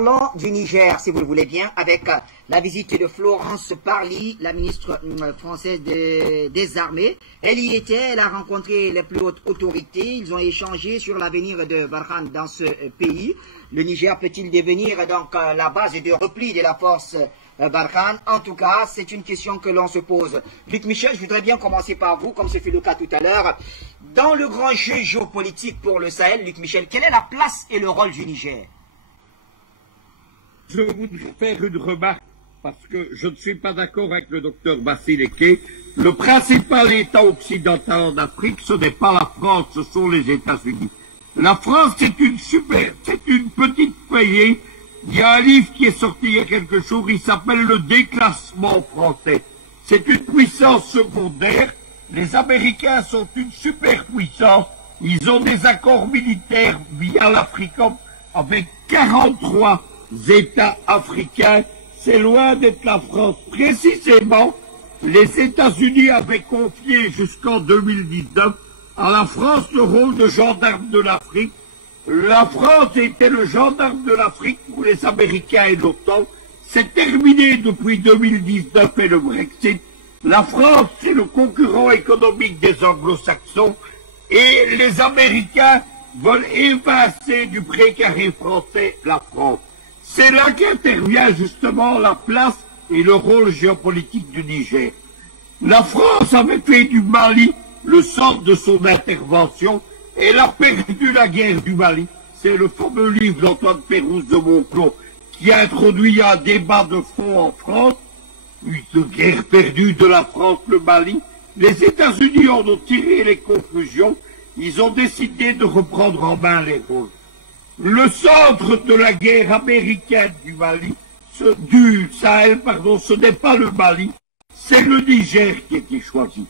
Parlons du Niger, si vous le voulez bien, avec la visite de Florence Parly, la ministre française des Armées. Elle y était, elle a rencontré les plus hautes autorités, ils ont échangé sur l'avenir de Barkhane dans ce pays. Le Niger peut-il devenir donc la base de repli de la force Barkhane? En tout cas, c'est une question que l'on se pose. Luc Michel, je voudrais bien commencer par vous, comme ce fut le cas tout à l'heure. Dans le grand jeu géopolitique pour le Sahel, Luc Michel, quelle est la place et le rôle du Niger? Je voudrais faire une remarque parce que je ne suis pas d'accord avec le docteur Bassileke. Le principal État occidental en Afrique, ce n'est pas la France, ce sont les États-Unis. La France, c'est une petite pays. Il y a un livre qui est sorti il y a quelques jours, il s'appelle Le déclassement français. C'est une puissance secondaire. Les Américains sont une superpuissance. Ils ont des accords militaires via l'Afrique avec 43 États africains. C'est loin d'être la France. Précisément, les États-Unis avaient confié jusqu'en 2019 à la France le rôle de gendarme de l'Afrique. La France était le gendarme de l'Afrique pour les Américains et l'OTAN. C'est terminé depuis 2019 et le Brexit. La France, c'est le concurrent économique des Anglo-Saxons et les Américains veulent évincer du précaré français la France. C'est là qu'intervient justement la place et le rôle géopolitique du Niger. La France avait fait du Mali le centre de son intervention. Elle a perdu la guerre du Mali. C'est le fameux livre d'Antoine Pérouse de Monclos qui a introduit un débat de fond en France. Une guerre perdue de la France, le Mali. Les États-Unis en ont tiré les conclusions. Ils ont décidé de reprendre en main les rôles. Le centre de la guerre américaine du Sahel, ce n'est pas le Mali, c'est le Niger qui a été choisi.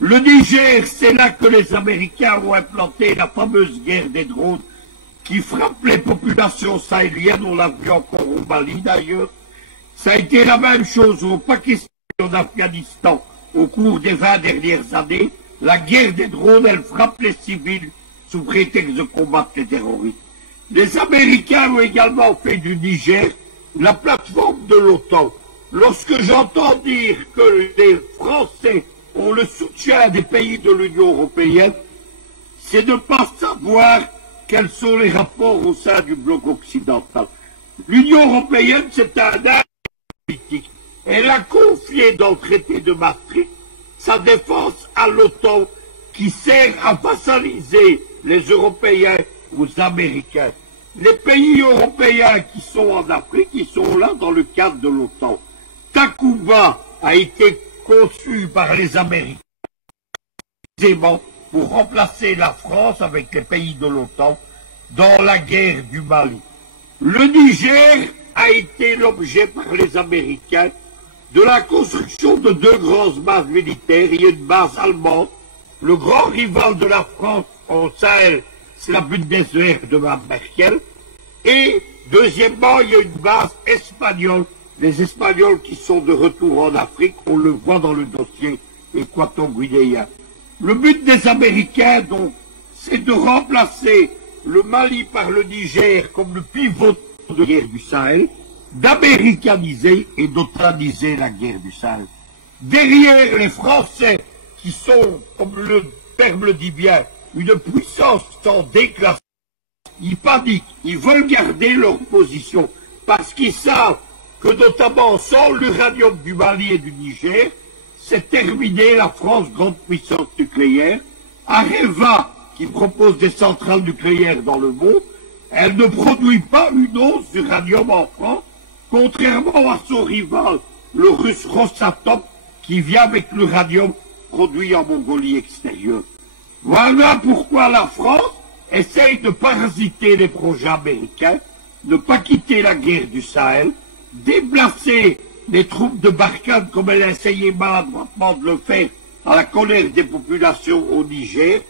Le Niger, c'est là que les Américains ont implanté la fameuse guerre des drones qui frappe les populations sahéliennes. On l'a vu encore au Mali d'ailleurs. Ça a été la même chose au Pakistan et en Afghanistan au cours des 20 dernières années. La guerre des drones, elle frappe les civils sous prétexte de combattre les terroristes. Les Américains ont également fait du Niger la plateforme de l'OTAN. Lorsque j'entends dire que les Français ont le soutien des pays de l'Union européenne, c'est de ne pas savoir quels sont les rapports au sein du bloc occidental. L'Union européenne, c'est un acte politique. Elle a confié dans le traité de Maastricht sa défense à l'OTAN qui sert à vassaliser les Européens aux Américains. Les pays européens qui sont en Afrique, ils sont là dans le cadre de l'OTAN. Takuba a été conçu par les Américains pour remplacer la France avec les pays de l'OTAN dans la guerre du Mali. Le Niger a été l'objet par les Américains de la construction de deux grandes bases militaires. Il y a une base allemande, le grand rival de la France au Sahel, c'est la Bundeswehr de Mme Merkel. Et deuxièmement, il y a une base espagnole, les Espagnols qui sont de retour en Afrique, on le voit dans le dossier équato-guinéen. Le but des Américains, donc, c'est de remplacer le Mali par le Niger comme le pivot de la guerre du Sahel, d'américaniser et d'otaniser la guerre du Sahel. Derrière les Français, qui sont, comme le terme le dit bien, une puissance en déclassement, ils paniquent, ils veulent garder leur position, parce qu'ils savent que notamment sans l'uranium du Mali et du Niger, c'est terminé la France, grande puissance nucléaire. Areva, qui propose des centrales nucléaires dans le monde, elle ne produit pas une once d'uranium en France, contrairement à son rival, le russe Rosatom, qui vient avec l'uranium produit en Mongolie extérieure. Voilà pourquoi la France essaye de parasiter les projets américains, ne pas quitter la guerre du Sahel, déplacer les troupes de Barkhane comme elle a essayé maladroitement de le faire à la colère des populations au Niger.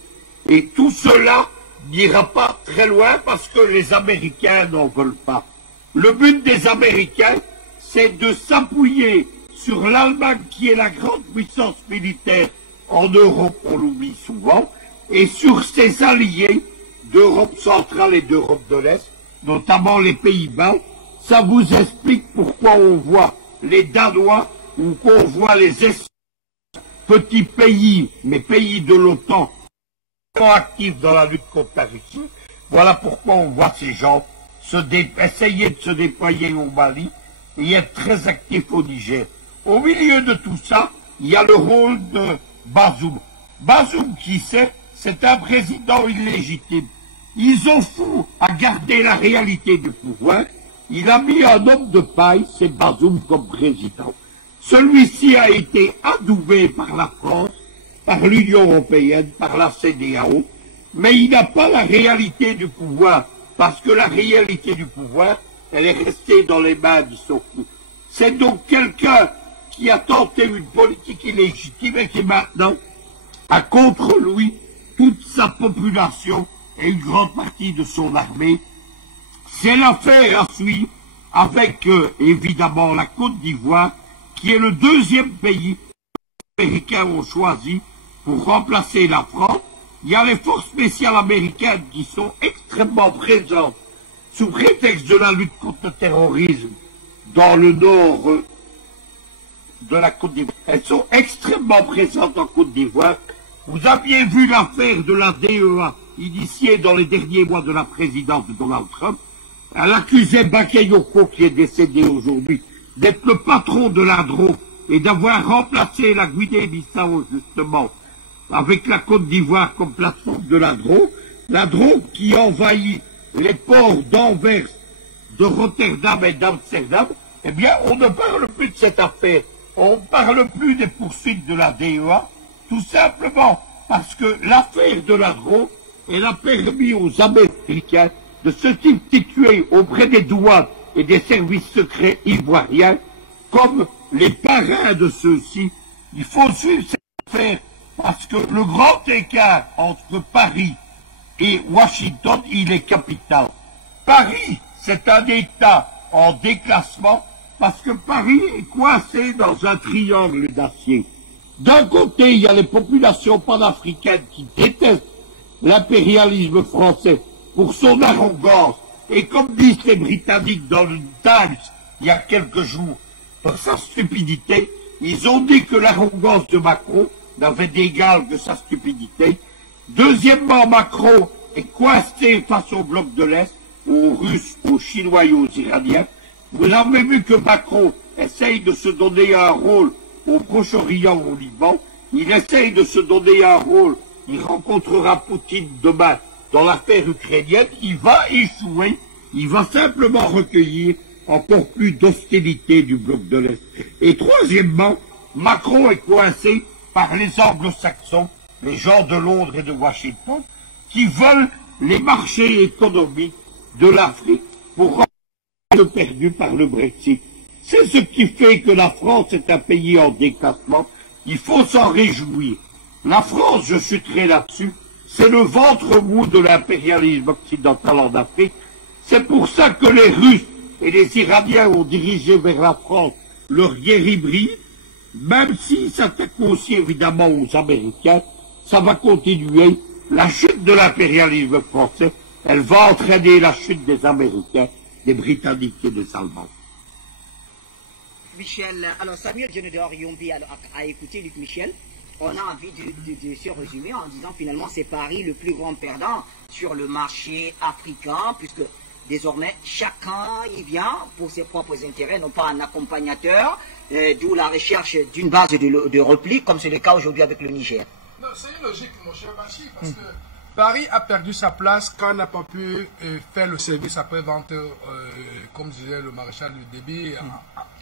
Et tout cela n'ira pas très loin parce que les Américains n'en veulent pas. Le but des Américains, c'est de s'appuyer sur l'Allemagne qui est la grande puissance militaire en Europe, on l'oublie souvent, et sur ses alliés d'Europe centrale et d'Europe de l'Est, notamment les Pays-Bas. Ça vous explique pourquoi on voit les Danois ou qu'on voit les petits pays, mais pays de l'OTAN, actifs dans la lutte contre la Russie. Voilà pourquoi on voit ces gens essayer de se déployer au Mali et être très actifs au Niger. Au milieu de tout ça, il y a le rôle de Bazoum. Bazoum, qui c'est un président illégitime. Ils ont fou à garder la réalité du pouvoir. Il a mis un homme de paille, c'est Bazoum, comme président. Celui-ci a été adoubé par la France, par l'Union européenne, par la CEDEAO, mais il n'a pas la réalité du pouvoir, parce que la réalité du pouvoir, elle est restée dans les mains de Sokhi. C'est donc quelqu'un qui a tenté une politique illégitime et qui maintenant a contre lui toute sa population et une grande partie de son armée. C'est l'affaire à suivre avec évidemment la Côte d'Ivoire, qui est le deuxième pays que les Américains ont choisi pour remplacer la France. Il y a les forces spéciales américaines qui sont extrêmement présentes sous prétexte de la lutte contre le terrorisme dans le nord de la Côte d'Ivoire. Elles sont extrêmement présentes en Côte d'Ivoire. Vous aviez vu l'affaire de la DEA initiée dans les derniers mois de la présidence de Donald Trump. Elle accusait Bakayoko, qui est décédé aujourd'hui, d'être le patron de la drogue et d'avoir remplacé la Guinée-Bissau, justement, avec la Côte d'Ivoire comme plateforme de la drogue qui envahit les ports d'Anvers, de Rotterdam et d'Amsterdam. Eh bien, on ne parle plus de cette affaire. On ne parle plus des poursuites de la DEA, tout simplement parce que l'affaire de la drogue, elle a permis aux Américains de se substituer auprès des douanes et des services secrets ivoiriens comme les parrains de ceux-ci. Il faut suivre cette affaire parce que le grand écart entre Paris et Washington, il est capital. Paris, c'est un État en déclassement parce que Paris est coincé dans un triangle d'acier. D'un côté, il y a les populations panafricaines qui détestent l'impérialisme français pour son arrogance. Et comme disent les Britanniques dans le Times, il y a quelques jours, pour sa stupidité, ils ont dit que l'arrogance de Macron n'avait d'égal que sa stupidité. Deuxièmement, Macron est coincé face au bloc de l'Est, aux Russes, aux Chinois et aux Iraniens. Vous avez vu que Macron essaye de se donner un rôle au Proche-Orient, au Liban. Il essaye de se donner un rôle. Il rencontrera Poutine demain dans l'affaire ukrainienne. Il va échouer. Il va simplement recueillir encore plus d'hostilité du bloc de l'Est. Et troisièmement, Macron est coincé par les anglo-saxons, les gens de Londres et de Washington, qui veulent les marchés économiques de l'Afrique pour remplacer le perdu par le Brexit. C'est ce qui fait que la France est un pays en déclassement. Il faut s'en réjouir. La France, je chuterai là-dessus, c'est le ventre mou de l'impérialisme occidental en Afrique. C'est pour ça que les Russes et les Iraniens ont dirigé vers la France leur guerre hybride, même s'ils s'attaquent aussi évidemment aux Américains. Ça va continuer. La chute de l'impérialisme français, elle va entraîner la chute des Américains, des Britanniques et des Allemands. Michel, alors Samuel Djenedor Yombi a écouté Luc Michel. On a envie de se résumer en disant finalement c'est Paris le plus grand perdant sur le marché africain, puisque désormais chacun y vient pour ses propres intérêts, non pas un accompagnateur, d'où la recherche d'une base de repli, comme c'est le cas aujourd'hui avec le Niger. Non, c'est une logique, mon cher Bachi, parce que Paris a perdu sa place quand on n'a pas pu faire le service après-vente, comme disait le maréchal du débit,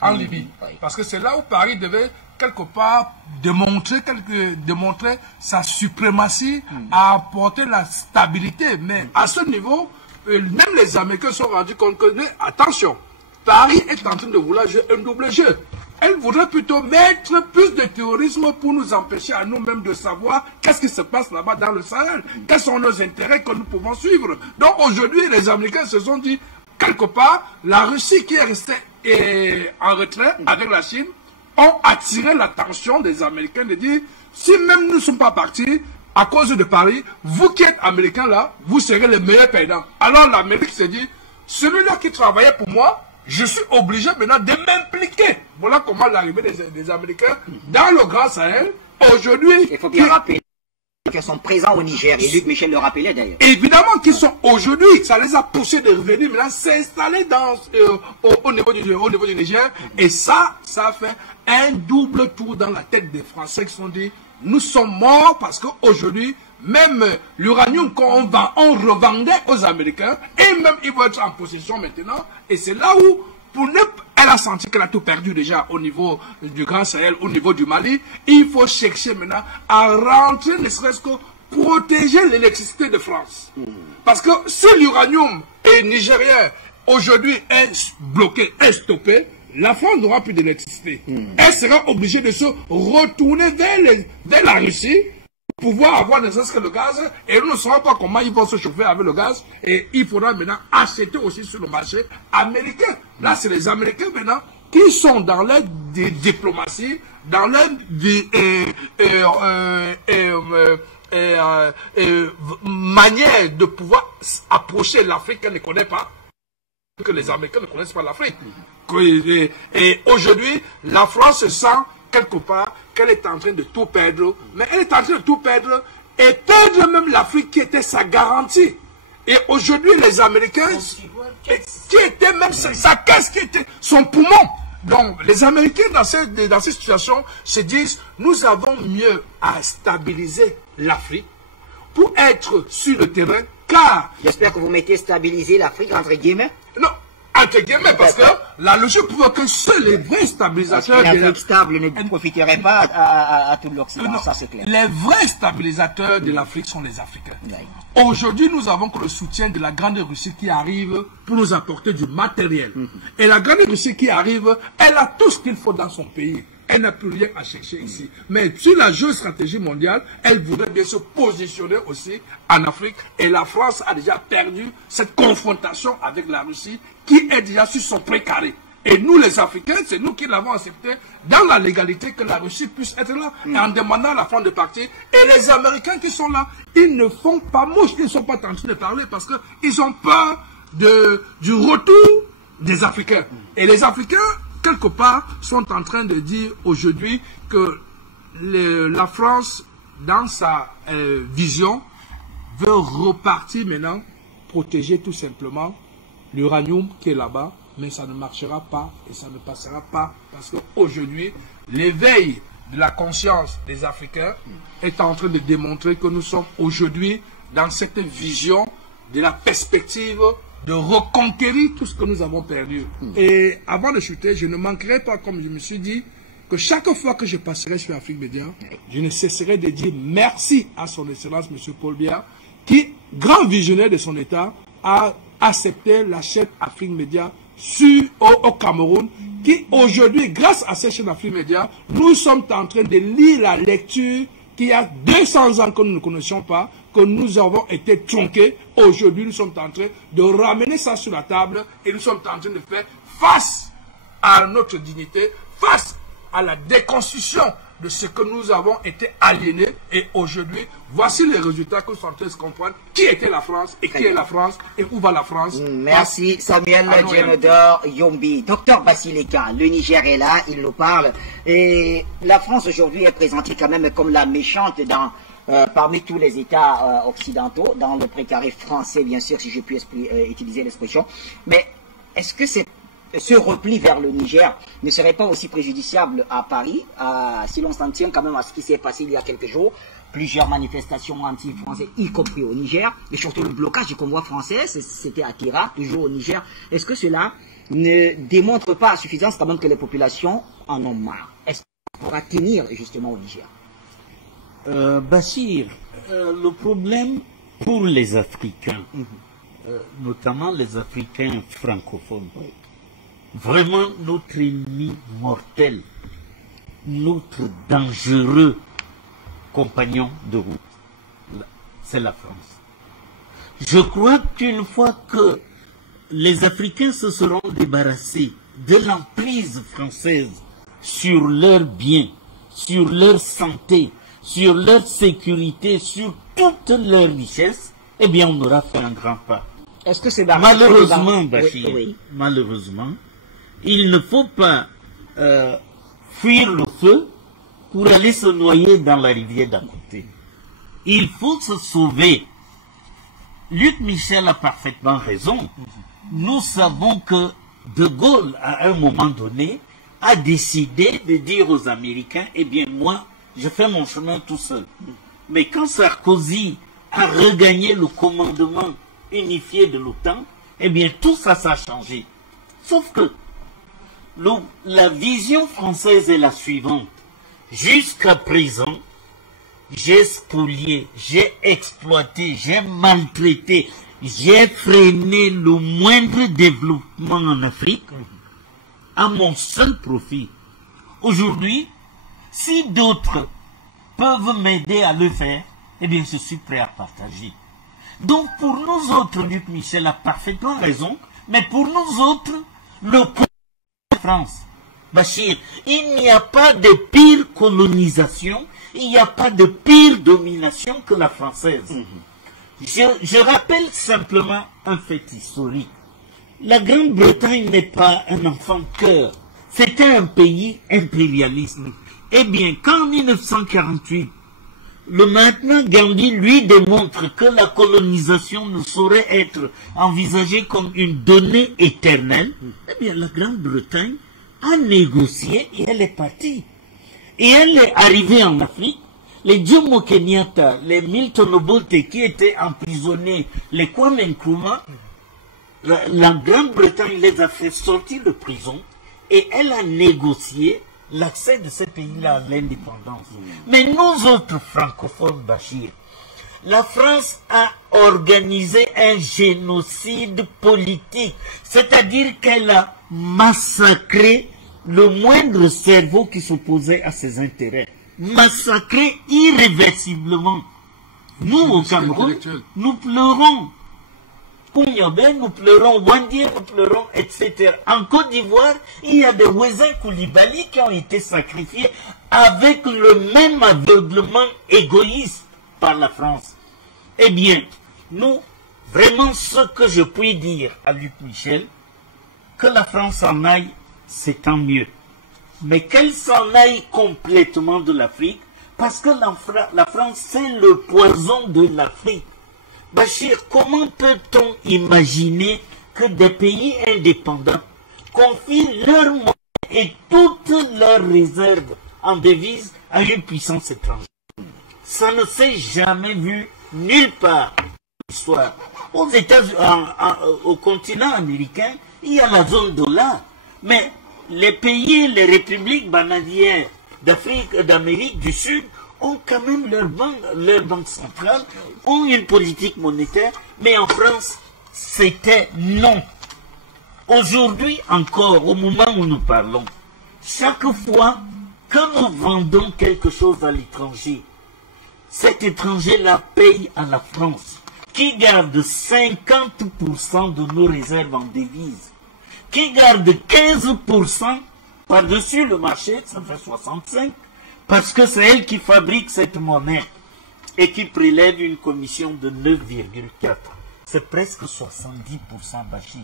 en Libye. Parce que c'est là où Paris devait quelque part démontrer sa suprématie, à apporter la stabilité. Mais à ce niveau, même les Américains se sont rendus compte que, attention, Paris est en train de vouloir jouer un double jeu. Elle voudrait plutôt mettre plus de terrorisme pour nous empêcher à nous-mêmes de savoir qu'est-ce qui se passe là-bas dans le Sahel, quels sont nos intérêts que nous pouvons suivre. Donc aujourd'hui, les Américains se sont dit, quelque part, la Russie qui est restée en retrait avec la Chine, ont attiré l'attention des Américains de dire, si même nous ne sommes pas partis, à cause de Paris, vous qui êtes Américains là, vous serez les meilleurs perdants. Alors l'Amérique s'est dit, celui-là qui travaillait pour moi, je suis obligé maintenant de m'impliquer. Voilà comment l'arrivée des Américains dans le Grand Sahel, aujourd'hui... Il faut bien rappeler qu'ils sont présents au Niger, et Luc Michel le rappelait d'ailleurs. Évidemment qu'ils sont aujourd'hui, ça les a poussés de revenir maintenant s'installer au niveau du Niger. Et ça fait un double tour dans la tête des Français qui se sont dit, nous sommes morts parce qu'aujourd'hui, même l'uranium qu'on revendait aux Américains, et même ils vont être en possession maintenant. Et c'est là où, elle a senti qu'elle a tout perdu déjà au niveau du Grand Sahel, au niveau du Mali. Il faut chercher maintenant à rentrer, ne serait-ce que protéger l'électricité de France. Parce que si l'uranium est nigérien aujourd'hui est bloqué, est stoppé, la France n'aura plus d'électricité. Elle sera obligée de se retourner vers la Russie pour pouvoir avoir ne serait-ce que le gaz. Et nous ne saurons pas comment ils vont se chauffer avec le gaz. Et il faudra maintenant acheter aussi sur le marché américain. Là, c'est les Américains maintenant qui sont dans leur diplomatie, dans leur manière de pouvoir approcher l'Afrique qu'elle ne connaît pas. Que les Américains ne connaissent pas l'Afrique. Et aujourd'hui, la France se sent quelque part qu'elle est en train de tout perdre, mais elle est en train de tout perdre et perdre même l'Afrique qui était sa garantie. Et aujourd'hui, les Américains, qui était même sa caisse, qui était son poumon. Donc, les Américains, dans ces situations, se disent, nous avons mieux à stabiliser l'Afrique pour être sur le terrain, car... J'espère que vous mettez stabiliser l'Afrique entre guillemets. Non, entre guillemets, parce que la logique prouve que seuls les vrais stabilisateurs... Parce que l'Afrique stable ne profiterait pas à tout l'Occident, ça c'est clair. Les vrais stabilisateurs de l'Afrique sont les Africains. Aujourd'hui, nous avons que le soutien de la Grande Russie qui arrive pour nous apporter du matériel. Et la Grande Russie qui arrive, elle a tout ce qu'il faut dans son pays. Elle n'a plus rien à chercher ici. Mais sur la géostratégie mondiale, elle voudrait bien se positionner aussi en Afrique. Et la France a déjà perdu cette confrontation avec la Russie qui est déjà sur son précaré. Et nous, les Africains, c'est nous qui l'avons accepté dans la légalité que la Russie puisse être là, en demandant à la France de partir. Et les Américains qui sont là, ils ne font pas mouche, ils ne sont pas tentés de parler parce qu'ils ont peur du retour des Africains. Et les Africains, quelque part, sont en train de dire aujourd'hui que la France, dans sa vision, veut repartir maintenant, protéger tout simplement l'uranium qui est là-bas, mais ça ne marchera pas et ça ne passera pas parce qu'aujourd'hui, l'éveil de la conscience des Africains est en train de démontrer que nous sommes aujourd'hui dans cette vision de la perspective de reconquérir tout ce que nous avons perdu. Et avant de chuter, je ne manquerai pas, comme je me suis dit, que chaque fois que je passerai sur Afrique Média, je ne cesserai de dire merci à son Excellence, M. Paul Biya, qui, grand visionnaire de son État, a accepté la chaîne Afrique Média au Cameroun, qui aujourd'hui, grâce à cette chaîne Afrique Média, nous sommes en train de lire la lecture qu'il y a 200 ans que nous ne connaissions pas, que nous avons été tronqués. Aujourd'hui, nous sommes en train de ramener ça sur la table et nous sommes en train de faire face à notre dignité, face à la déconstruction de ce que nous avons été aliénés. Et aujourd'hui, voici les résultats que nous sommes en train de comprendre. Qui était la France et qui est la France et où va la France? Merci Samuel Djenodor Yombi. Docteur Basileka, le Niger est là, il nous parle. Et la France aujourd'hui est présentée quand même comme la méchante parmi tous les États occidentaux, dans le précaré français bien sûr, si je puis utiliser l'expression. Mais est-ce que ce repli vers le Niger ne serait pas aussi préjudiciable à Paris, si l'on s'en tient quand même à ce qui s'est passé il y a quelques jours, plusieurs manifestations anti-françaises, y compris au Niger, et surtout le blocage du convoi français, c'était à Kira, toujours au Niger. Est-ce que cela ne démontre pas à suffisance quand même que les populations en ont marre? Est-ce qu'on pourra tenir justement au Niger? Bachir, le problème pour les Africains, notamment les Africains francophones, vraiment notre ennemi mortel, notre dangereux compagnon de route, c'est la France. Je crois qu'une fois que les Africains se seront débarrassés de l'emprise française sur leurs biens, sur leur santé, sur leur sécurité, sur toutes leurs richesses, eh bien on aura fait un grand pas. Est-ce que c'est malheureusement, Bachir, oui. Malheureusement, Il ne faut pas fuir le feu pour aller se noyer dans la rivière d'à côté. Il faut se sauver. Luc Michel a parfaitement raison. Nous savons que De Gaulle, à un moment donné, a décidé de dire aux Américains, eh bien moi, je fais mon chemin tout seul. Mais quand Sarkozy a regagné le commandement unifié de l'OTAN, eh bien tout ça, ça a changé. Sauf que la vision française est la suivante. Jusqu'à présent, j'ai spolié, j'ai exploité, j'ai maltraité, j'ai freiné le moindre développement en Afrique à mon seul profit. Aujourd'hui, si d'autres peuvent m'aider à le faire, eh bien je suis prêt à partager. Donc pour nous autres, Luc Michel a parfaitement raison, mais pour nous autres, le coup de France, Bachir, il n'y a pas de pire colonisation, il n'y a pas de pire domination que la française. Je rappelle simplement un fait historique. La Grande-Bretagne n'est pas un enfant de cœur. C'était un pays impérialiste. Eh bien, quand en 1948, le maintenant Gandhi lui démontre que la colonisation ne saurait être envisagée comme une donnée éternelle, eh bien, la Grande-Bretagne a négocié et elle est partie. Et elle est arrivée en Afrique. Les Jomo Kenyatta, les Milton Obote qui étaient emprisonnés, les Kwame Nkrumah, la Grande-Bretagne les a fait sortir de prison et elle a négocié l'accès de ces pays-là à l'indépendance. Mais nous autres francophones, Bachir, la France a organisé un génocide politique, c'est-à-dire qu'elle a massacré le moindre cerveau qui s'opposait à ses intérêts. Massacré irréversiblement. Nous, au Cameroun, nous pleurons. Kounyabe, nous pleurons. Wandie, nous pleurons, etc. En Côte d'Ivoire, il y a des Ouezin Koulibaly qui ont été sacrifiés avec le même aveuglement égoïste par la France. Eh bien, nous, vraiment, ce que je puis dire à Luc Michel, que la France en aille, c'est tant mieux. Mais qu'elle s'en aille complètement de l'Afrique, parce que la France, c'est le poison de l'Afrique. Bachir, comment peut-on imaginer que des pays indépendants confient leur monnaie et toutes leurs réserves en devises à une puissance étrangère? Ça ne s'est jamais vu nulle part dans l'histoire. Aux États-Unis, au continent américain, il y a la zone dollar, mais les pays, les républiques bananières d'Amérique du Sud ont quand même leur banque centrale, ont une politique monétaire, mais en France, c'était non. Aujourd'hui encore, au moment où nous parlons, chaque fois que nous vendons quelque chose à l'étranger, cet étranger-là paye à la France, qui garde 50% de nos réserves en devises, qui garde 15% par-dessus le marché, ça fait 65%, parce que c'est elle qui fabrique cette monnaie et qui prélève une commission de 9,4%. C'est presque 70%, Bachir.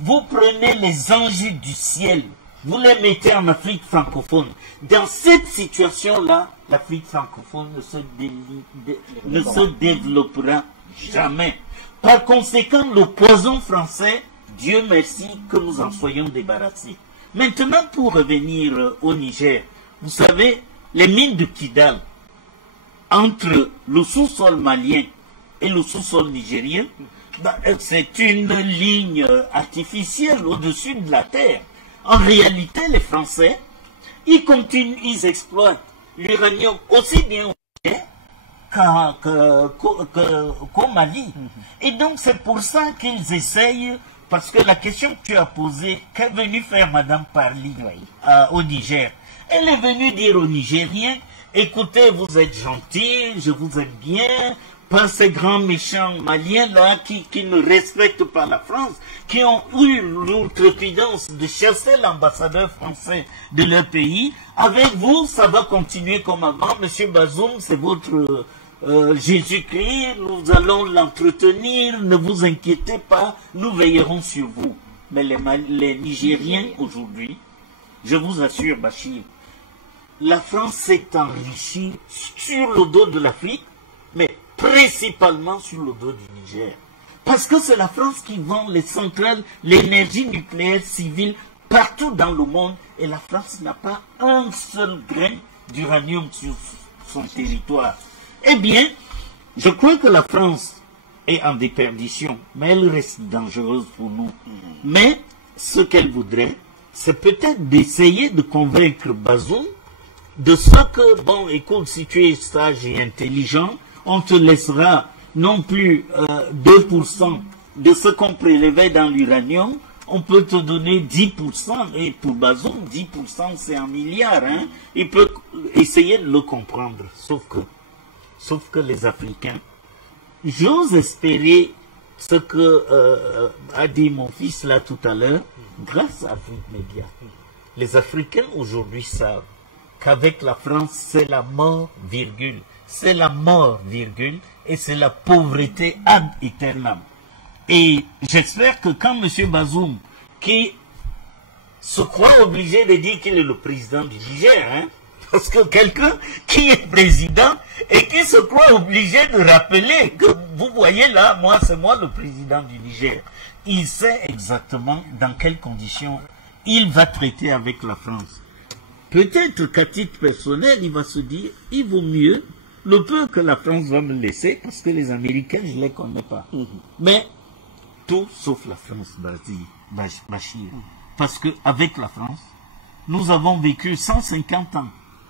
Vous prenez les anges du ciel, vous les mettez en Afrique francophone. Dans cette situation-là, l'Afrique francophone ne se développera jamais. Par conséquent, le poison français, Dieu merci que nous en soyons débarrassés. Maintenant, pour revenir au Niger, vous savez, les mines de Kidal, entre le sous-sol malien et le sous-sol nigérien, c'est une ligne artificielle au-dessus de la terre. En réalité, les Français, ils continuent, ils exploitent l'uranium aussi bien au Niger qu'au Mali. Et donc, c'est pour ça qu'ils essayent, parce que la question que tu as posée, qu'est venue faire Madame Parly au Niger? Elle est venue dire aux Nigériens, écoutez, vous êtes gentils, je vous aime bien, pas ces grands méchants maliens-là qui ne respectent pas la France, qui ont eu l'outrepidance de chasser l'ambassadeur français de leur pays. Avec vous, ça va continuer comme avant. Monsieur Bazoum, c'est votre Jésus-Christ, nous allons l'entretenir, ne vous inquiétez pas, nous veillerons sur vous. Mais les Nigériens aujourd'hui, je vous assure, Bachir, la France s'est enrichie sur le dos de l'Afrique, mais principalement sur le dos du Niger. Parce que c'est la France qui vend les centrales, l'énergie nucléaire civile partout dans le monde, et la France n'a pas un seul grain d'uranium sur son territoire. Eh bien, je crois que la France est en déperdition, mais elle reste dangereuse pour nous. Mais ce qu'elle voudrait, c'est peut-être d'essayer de convaincre Bazoum de ce que, bon, écoute, si tu es sage et intelligent, on te laissera non plus 2% de ce qu'on prélevait dans l'uranium, on peut te donner 10%, et pour Bazoum, 10% c'est un milliard, hein. Il peut essayer de le comprendre, sauf que les Africains, j'ose espérer ce que a dit mon fils là tout à l'heure, grâce à Afrique Média. Les Africains aujourd'hui savent qu'avec la France, c'est la mort, virgule. C'est la mort, virgule, et c'est la pauvreté ad aeternam. Et j'espère que quand M. Bazoum, qui se croit obligé de dire qu'il est le président du Niger, hein, parce que quelqu'un qui est président et qui se croit obligé de rappeler que vous voyez là, moi c'est moi le président du Niger, il sait exactement dans quelles conditions il va traiter avec la France. Peut-être qu'à titre personnel, il va se dire, il vaut mieux le peu que la France va me laisser, parce que les Américains, je ne les connais pas. Mais tout sauf la France, Bachir. Parce qu'avec la France, nous avons vécu 150 ans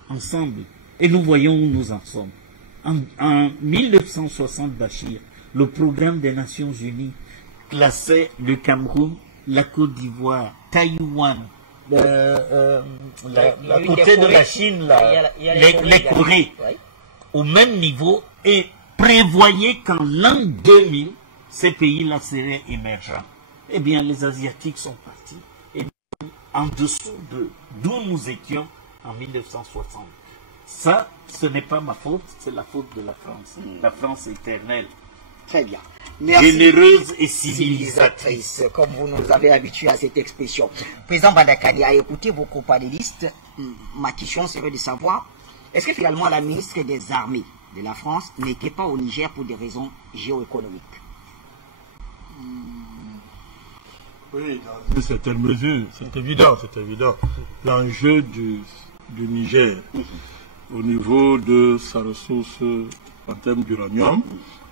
ensemble, et nous voyons où nous en sommes. En 1960, Bachir, le programme des Nations Unies classait le Cameroun, la Côte d'Ivoire, Taïwan, la côté de la Chine, les Corées, au même niveau, et prévoyait qu'en l'an 2000, ces pays-là seraient émergents. Eh bien, les Asiatiques sont partis, et nous, en dessous d'où nous étions en 1960. Ça, ce n'est pas ma faute, c'est la faute de la France. La France éternelle. Très bien. Merci. Généreuse et civilisatrice. Comme vous nous avez habitués à cette expression. Président Badakani a écouté vos companélistes. Ma question serait de savoir, est-ce que finalement la ministre des Armées de la France n'était pas au Niger pour des raisons géoéconomiques? Oui, dans une certaine mesure, c'est évident, c'est évident. L'enjeu du Niger, au niveau de sa ressource en termes d'uranium,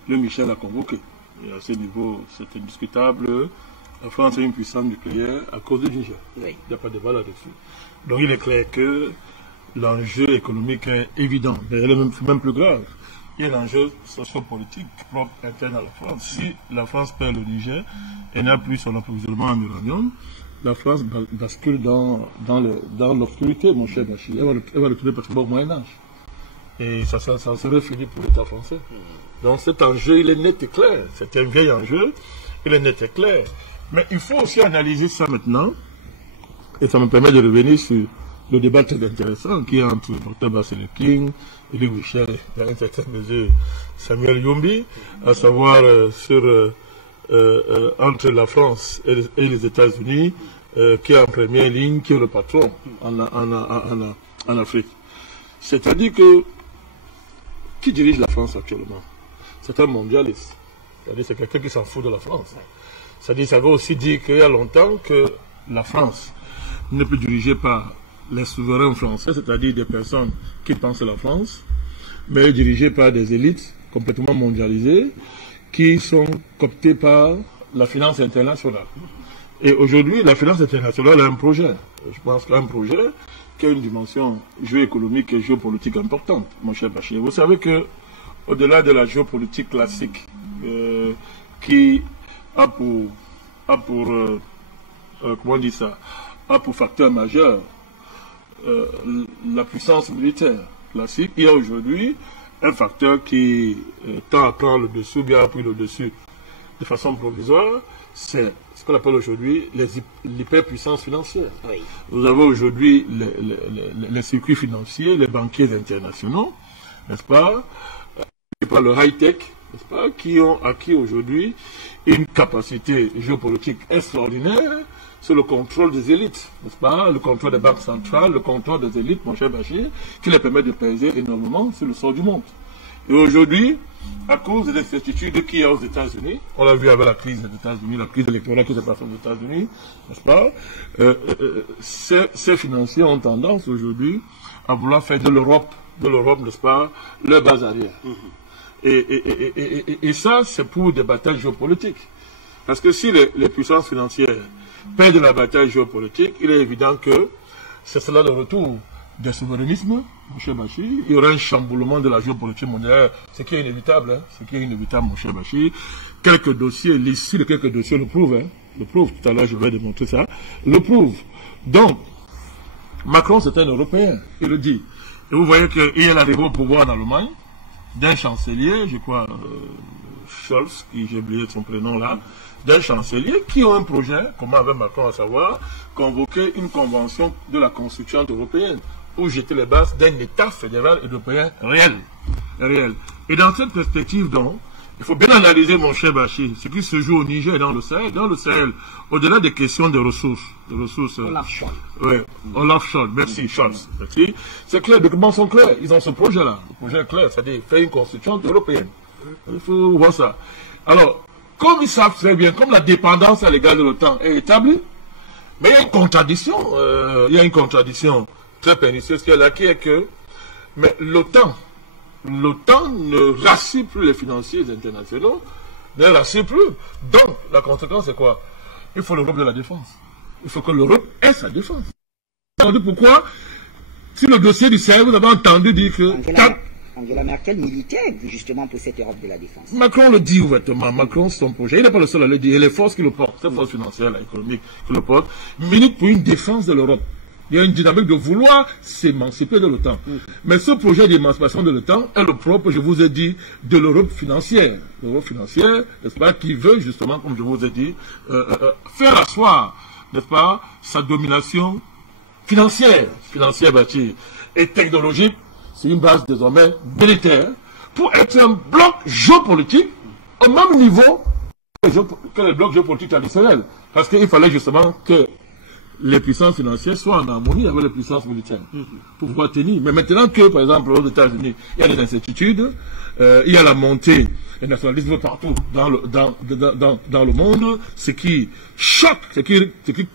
le Michel a convoqué. Et à ce niveau, c'est indiscutable. La France est une puissance nucléaire à cause du Niger. Oui. Il n'y a pas de débat là-dessus. Donc il est clair que l'enjeu économique est évident, mais il est même plus grave. Il y a l'enjeu sociopolitique propre interne à la France. Si la France perd le Niger et n'a plus son approvisionnement en uranium, la France bascule dans l'obscurité, mon cher Bachir. Elle va retourner pratiquement au Moyen-Âge. Et ça serait fini pour l'État français. Donc cet enjeu, il est net et clair. C'est un vieil enjeu, il est net et clair. Mais il faut aussi analyser ça maintenant, et ça me permet de revenir sur le débat très intéressant qui est entre Dr Bassile King, Louis Michel et dans une certaine mesure Samuel Yombi, à savoir entre la France et les États-Unis, qui est en première ligne, qui est le patron en Afrique. C'est-à-dire que qui dirige la France actuellement? C'est un mondialiste. C'est-à-dire c'est quelqu'un qui s'en fout de la France. C'est-à-dire ça veut aussi dire qu'il y a longtemps que la France n'est plus dirigée par les souverains français, c'est-à-dire des personnes qui pensent la France, mais dirigée par des élites complètement mondialisées qui sont cooptées par la finance internationale. Et aujourd'hui, la finance internationale a un projet. Je pense qu'un projet qui a une dimension géoéconomique et géopolitique importante, mon cher Bachir. Vous savez que, au-delà de la géopolitique classique, qui a pour facteur majeur la puissance militaire classique, il y a aujourd'hui un facteur qui tend à prendre le dessous, bien à prendre le dessus de façon provisoire, c'est ce qu'on appelle aujourd'hui l'hyperpuissance financière. Oui. Vous avez aujourd'hui les circuits financiers, les banquiers internationaux, n'est-ce pas, et par le high-tech, n'est-ce pas, qui ont acquis aujourd'hui une capacité géopolitique extraordinaire c'est le contrôle des élites, n'est-ce pas? Le contrôle des banques centrales, le contrôle des élites, mon cher Bachir, qui les permet de peser énormément sur le sort du monde. Et aujourd'hui, à cause des incertitudes qu'il y a aux États-Unis, on l'a vu avec la crise des États-Unis, la crise électorale qui s'est passée aux États-Unis, n'est-ce pas? Ces financiers ont tendance aujourd'hui à vouloir faire de l'Europe, n'est-ce pas, leur base arrière. Et ça, c'est pour des batailles géopolitiques. Parce que si les puissances financières perdent la bataille géopolitique, il est évident que c'est cela le retour des souverainismes, mon cher Bachir. Il y aura un chamboulement de la géopolitique mondiale, ce qui est inévitable, hein, ce qui est inévitable, mon cher Bachir. Quelques dossiers, l'ici de quelques dossiers le prouvent, hein, le prouvent. Tout à l'heure, je vais démontrer ça, le prouvent. Donc, Macron, c'est un Européen, il le dit. Et vous voyez qu'il est arrivé au pouvoir en Allemagne, d'un chancelier, je crois, Scholz, qui j'ai oublié son prénom là, d'un chancelier qui ont un projet, comment avec Macron à savoir, convoquer une convention de la constituante européenne, pour jeter les bases d'un État fédéral européen réel. Et dans cette perspective, donc, il faut bien analyser, mon cher Bachir, ce qui se joue au Niger et dans le Sahel. Dans le Sahel, au-delà des questions de ressources. Olaf Scholz. Oui, Olaf Scholz, merci, Scholz. C'est clair, les documents sont clairs. Ils ont ce projet-là. Le projet est clair, c'est-à-dire faire une constituante européenne. Il faut voir ça. Alors, comme ils savent très bien, comme la dépendance à l'égard de l'OTAN est établie, mais il y a une contradiction, très pernicieuse qui est que, mais l'OTAN ne rassure plus les financiers internationaux, ne rassure plus. Donc, la conséquence, c'est quoi? Il faut l'Europe de la défense. Il faut que l'Europe ait sa défense. Pourquoi? Si le dossier du Sahel, vous avez entendu dire que... Angela Merkel militait justement pour cette Europe de la défense. Macron le dit ouvertement. Macron, son projet, il n'est pas le seul à le dire. Et les forces qui le portent, ces forces financières, économiques qui le portent, militent pour une défense de l'Europe. Il y a une dynamique de vouloir s'émanciper de l'OTAN. Mais ce projet d'émancipation de l'OTAN est le propre, je vous ai dit, de l'Europe financière. L'Europe financière, n'est-ce pas, qui veut justement, comme je vous ai dit, faire asseoir, n'est-ce pas, sa domination financière bâtie et technologique, c'est une base désormais militaire, pour être un bloc géopolitique au même niveau que les blocs géopolitiques traditionnels. Parce qu'il fallait justement que les puissances financières soient en harmonie avec les puissances militaires pour pouvoir tenir. Mais maintenant que, par exemple, aux États-Unis, il y a des incertitudes, il y a la montée des nationalismes partout dans le monde, ce qui choque, ce qui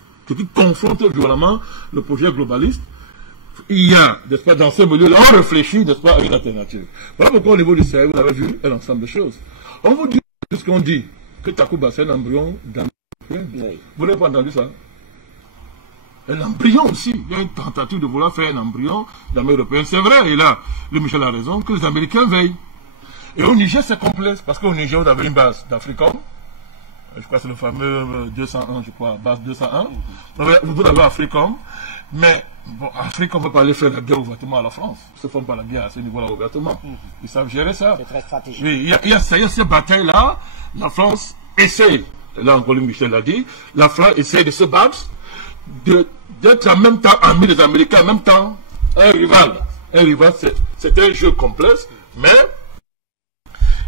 confronte violemment le projet globaliste. Il y a, n'est-ce pas, dans ce milieu-là, on réfléchit, n'est-ce pas, à une alternative. Voilà pourquoi au niveau du Sahel, vous avez vu un ensemble de choses. On vous dit, puisqu'on dit que Takuba, c'est un embryon d'armée européenne. Vous n'avez pas entendu ça? Un embryon aussi. Il y a une tentative de vouloir faire un embryon d'armée européenne. C'est vrai, et là, le Michel a raison, que les Américains veillent. Et au Niger, c'est complexe, parce qu'au Niger, vous avez une base d'Africom. Je crois que c'est le fameux 201, je crois, base 201. Vous avez Africom, mais bon, Afrique, on ne peut pas aller faire la guerre ouvertement à la France. Ils ne se font pas la guerre à ce niveau-là ouvertement. Ils savent gérer ça. C'est très stratégique. Oui, il y a ces batailles-là. La France essaie, là encore Michel l'a dit, la France essaie de se battre, d'être en même temps ami des Américains, en même temps un rival. Un rival, c'est un jeu complexe, mais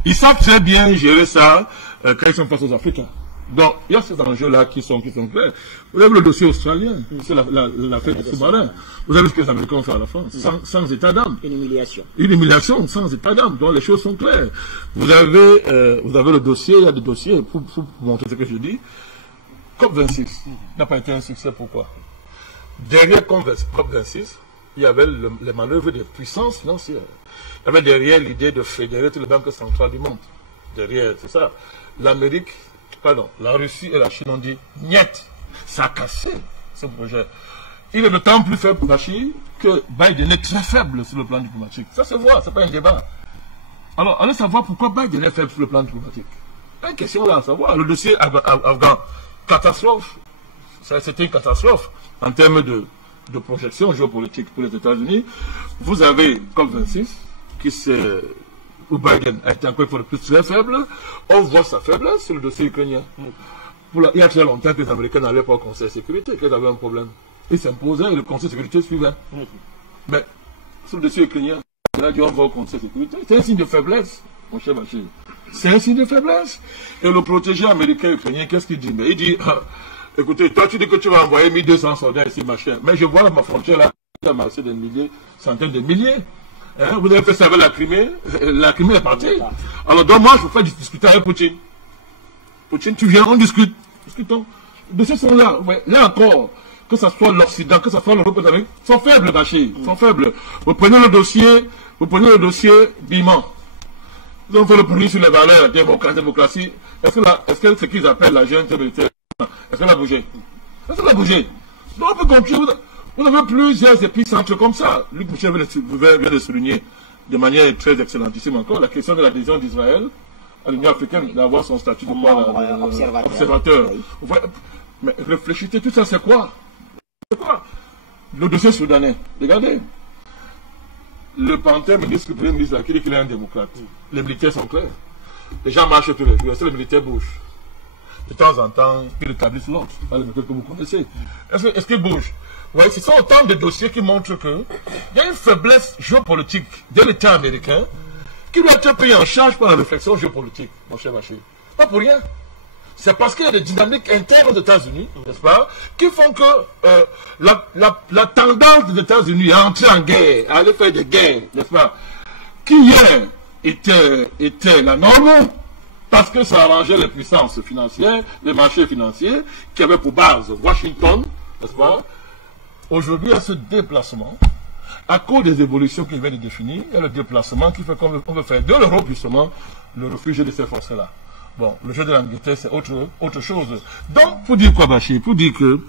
ils savent très bien gérer ça quand ils sont face aux Africains. Donc, il y a ces enjeux-là qui sont clairs. Vous avez le dossier australien, c'est l'affaire du sous-marin. Vous avez ce que les Américains ont fait à la France, sans état d'âme. Une humiliation. Une humiliation sans état d'âme. Donc, les choses sont claires. Vous avez le dossier, il y a des dossiers, pour montrer ce que je dis. COP26 n'a pas été un succès, pourquoi? Derrière COP26, il y avait les manœuvres des puissances financières. Il y avait derrière l'idée de fédérer toutes les banques centrales du monde. Derrière, c'est ça. La Russie et la Chine ont dit niet, ça a cassé ce projet. Il est d'autant plus faible, Bachir, que Biden est très faible sur le plan diplomatique. Ça se voit, c'est pas un débat. Alors, allez savoir pourquoi Biden est faible sur le plan diplomatique. Il y a une question là à savoir. Le dossier afghan, catastrophe. C'était une catastrophe en termes de projection géopolitique pour les États-Unis. Vous avez COP26, où Biden a été encore plus très faible. On voit sa faiblesse sur le dossier ukrainien. Il y a très longtemps que les Américains n'allaient pas au Conseil de sécurité, qu'ils avaient un problème. Ils s'imposaient et le Conseil de sécurité suivait. Mais sur le dossier ukrainien, on a dit on va au Conseil de sécurité. C'est un signe de faiblesse, mon cher Bachir. C'est un signe de faiblesse. Et le protégé américain ukrainien, qu'est-ce qu'il dit? Mais il dit, Écoutez, toi tu dis que tu vas envoyer 1200 soldats ici, machin. Mais je vois ma frontière là, il y a marché des milliers, centaines de milliers. Hein, vous avez fait ça avec la Crimée est partie. Alors donc moi je vous fais discuter avec Poutine. Poutine, tu viens, on discute. Discutons. Les dossiers sont là. Ouais, là encore, que ce soit l'Occident, que ce soit l'Europe, sont faibles, Bachir. Sont faibles. Vous prenez le dossier Biman. Ils ont fait le pourri sur les valeurs, la démocratie. Est-ce que ce qu'ils appellent la junte militaire, est-ce qu'elle a bougé? Est-ce qu'elle a bougé? Donc on peut continuer. Vous avez plusieurs épicentres comme ça. Luc Michel vient de souligner de manière très excellentissime encore la question de l'adhésion d'Israël à l'Union africaine, d'avoir son statut de observateur. Oui. Mais réfléchissez, tout ça c'est quoi? C'est quoi? Le dossier soudanais. Regardez. Le Panthère me dit que le Premier ministre qui dit qu'il est un démocrate. Les militaires sont clairs. Les gens marchent tous les jours. Les militaires bougent. De temps en temps, ils rétablissent l'ordre. Pas les méthodes que vous connaissez. Est-ce qu'ils bougent? Vous voyez, ce sont autant de dossiers qui montrent qu'il y a une faiblesse géopolitique de l'État américain qui doit être pris en charge par la réflexion géopolitique, mon cher Bachir. Pas pour rien. C'est parce qu'il y a des dynamiques internes aux États-Unis, n'est-ce pas, qui font que la tendance des États-Unis à entrer en guerre, à aller faire des guerres, n'est-ce pas, qui hier était la norme, parce que ça arrangeait les puissances financières, les marchés financiers, qui avaient pour base Washington, n'est-ce pas. Aujourd'hui, il y a ce déplacement, à cause des évolutions qu'il vient de définir, il y a le déplacement qui fait qu'on veut faire de l'Europe, justement, le refuge de ces forces-là. Bon, le jeu de l'Angleterre, c'est autre chose. Donc, pour dire quoi, Bachir? Pour dire que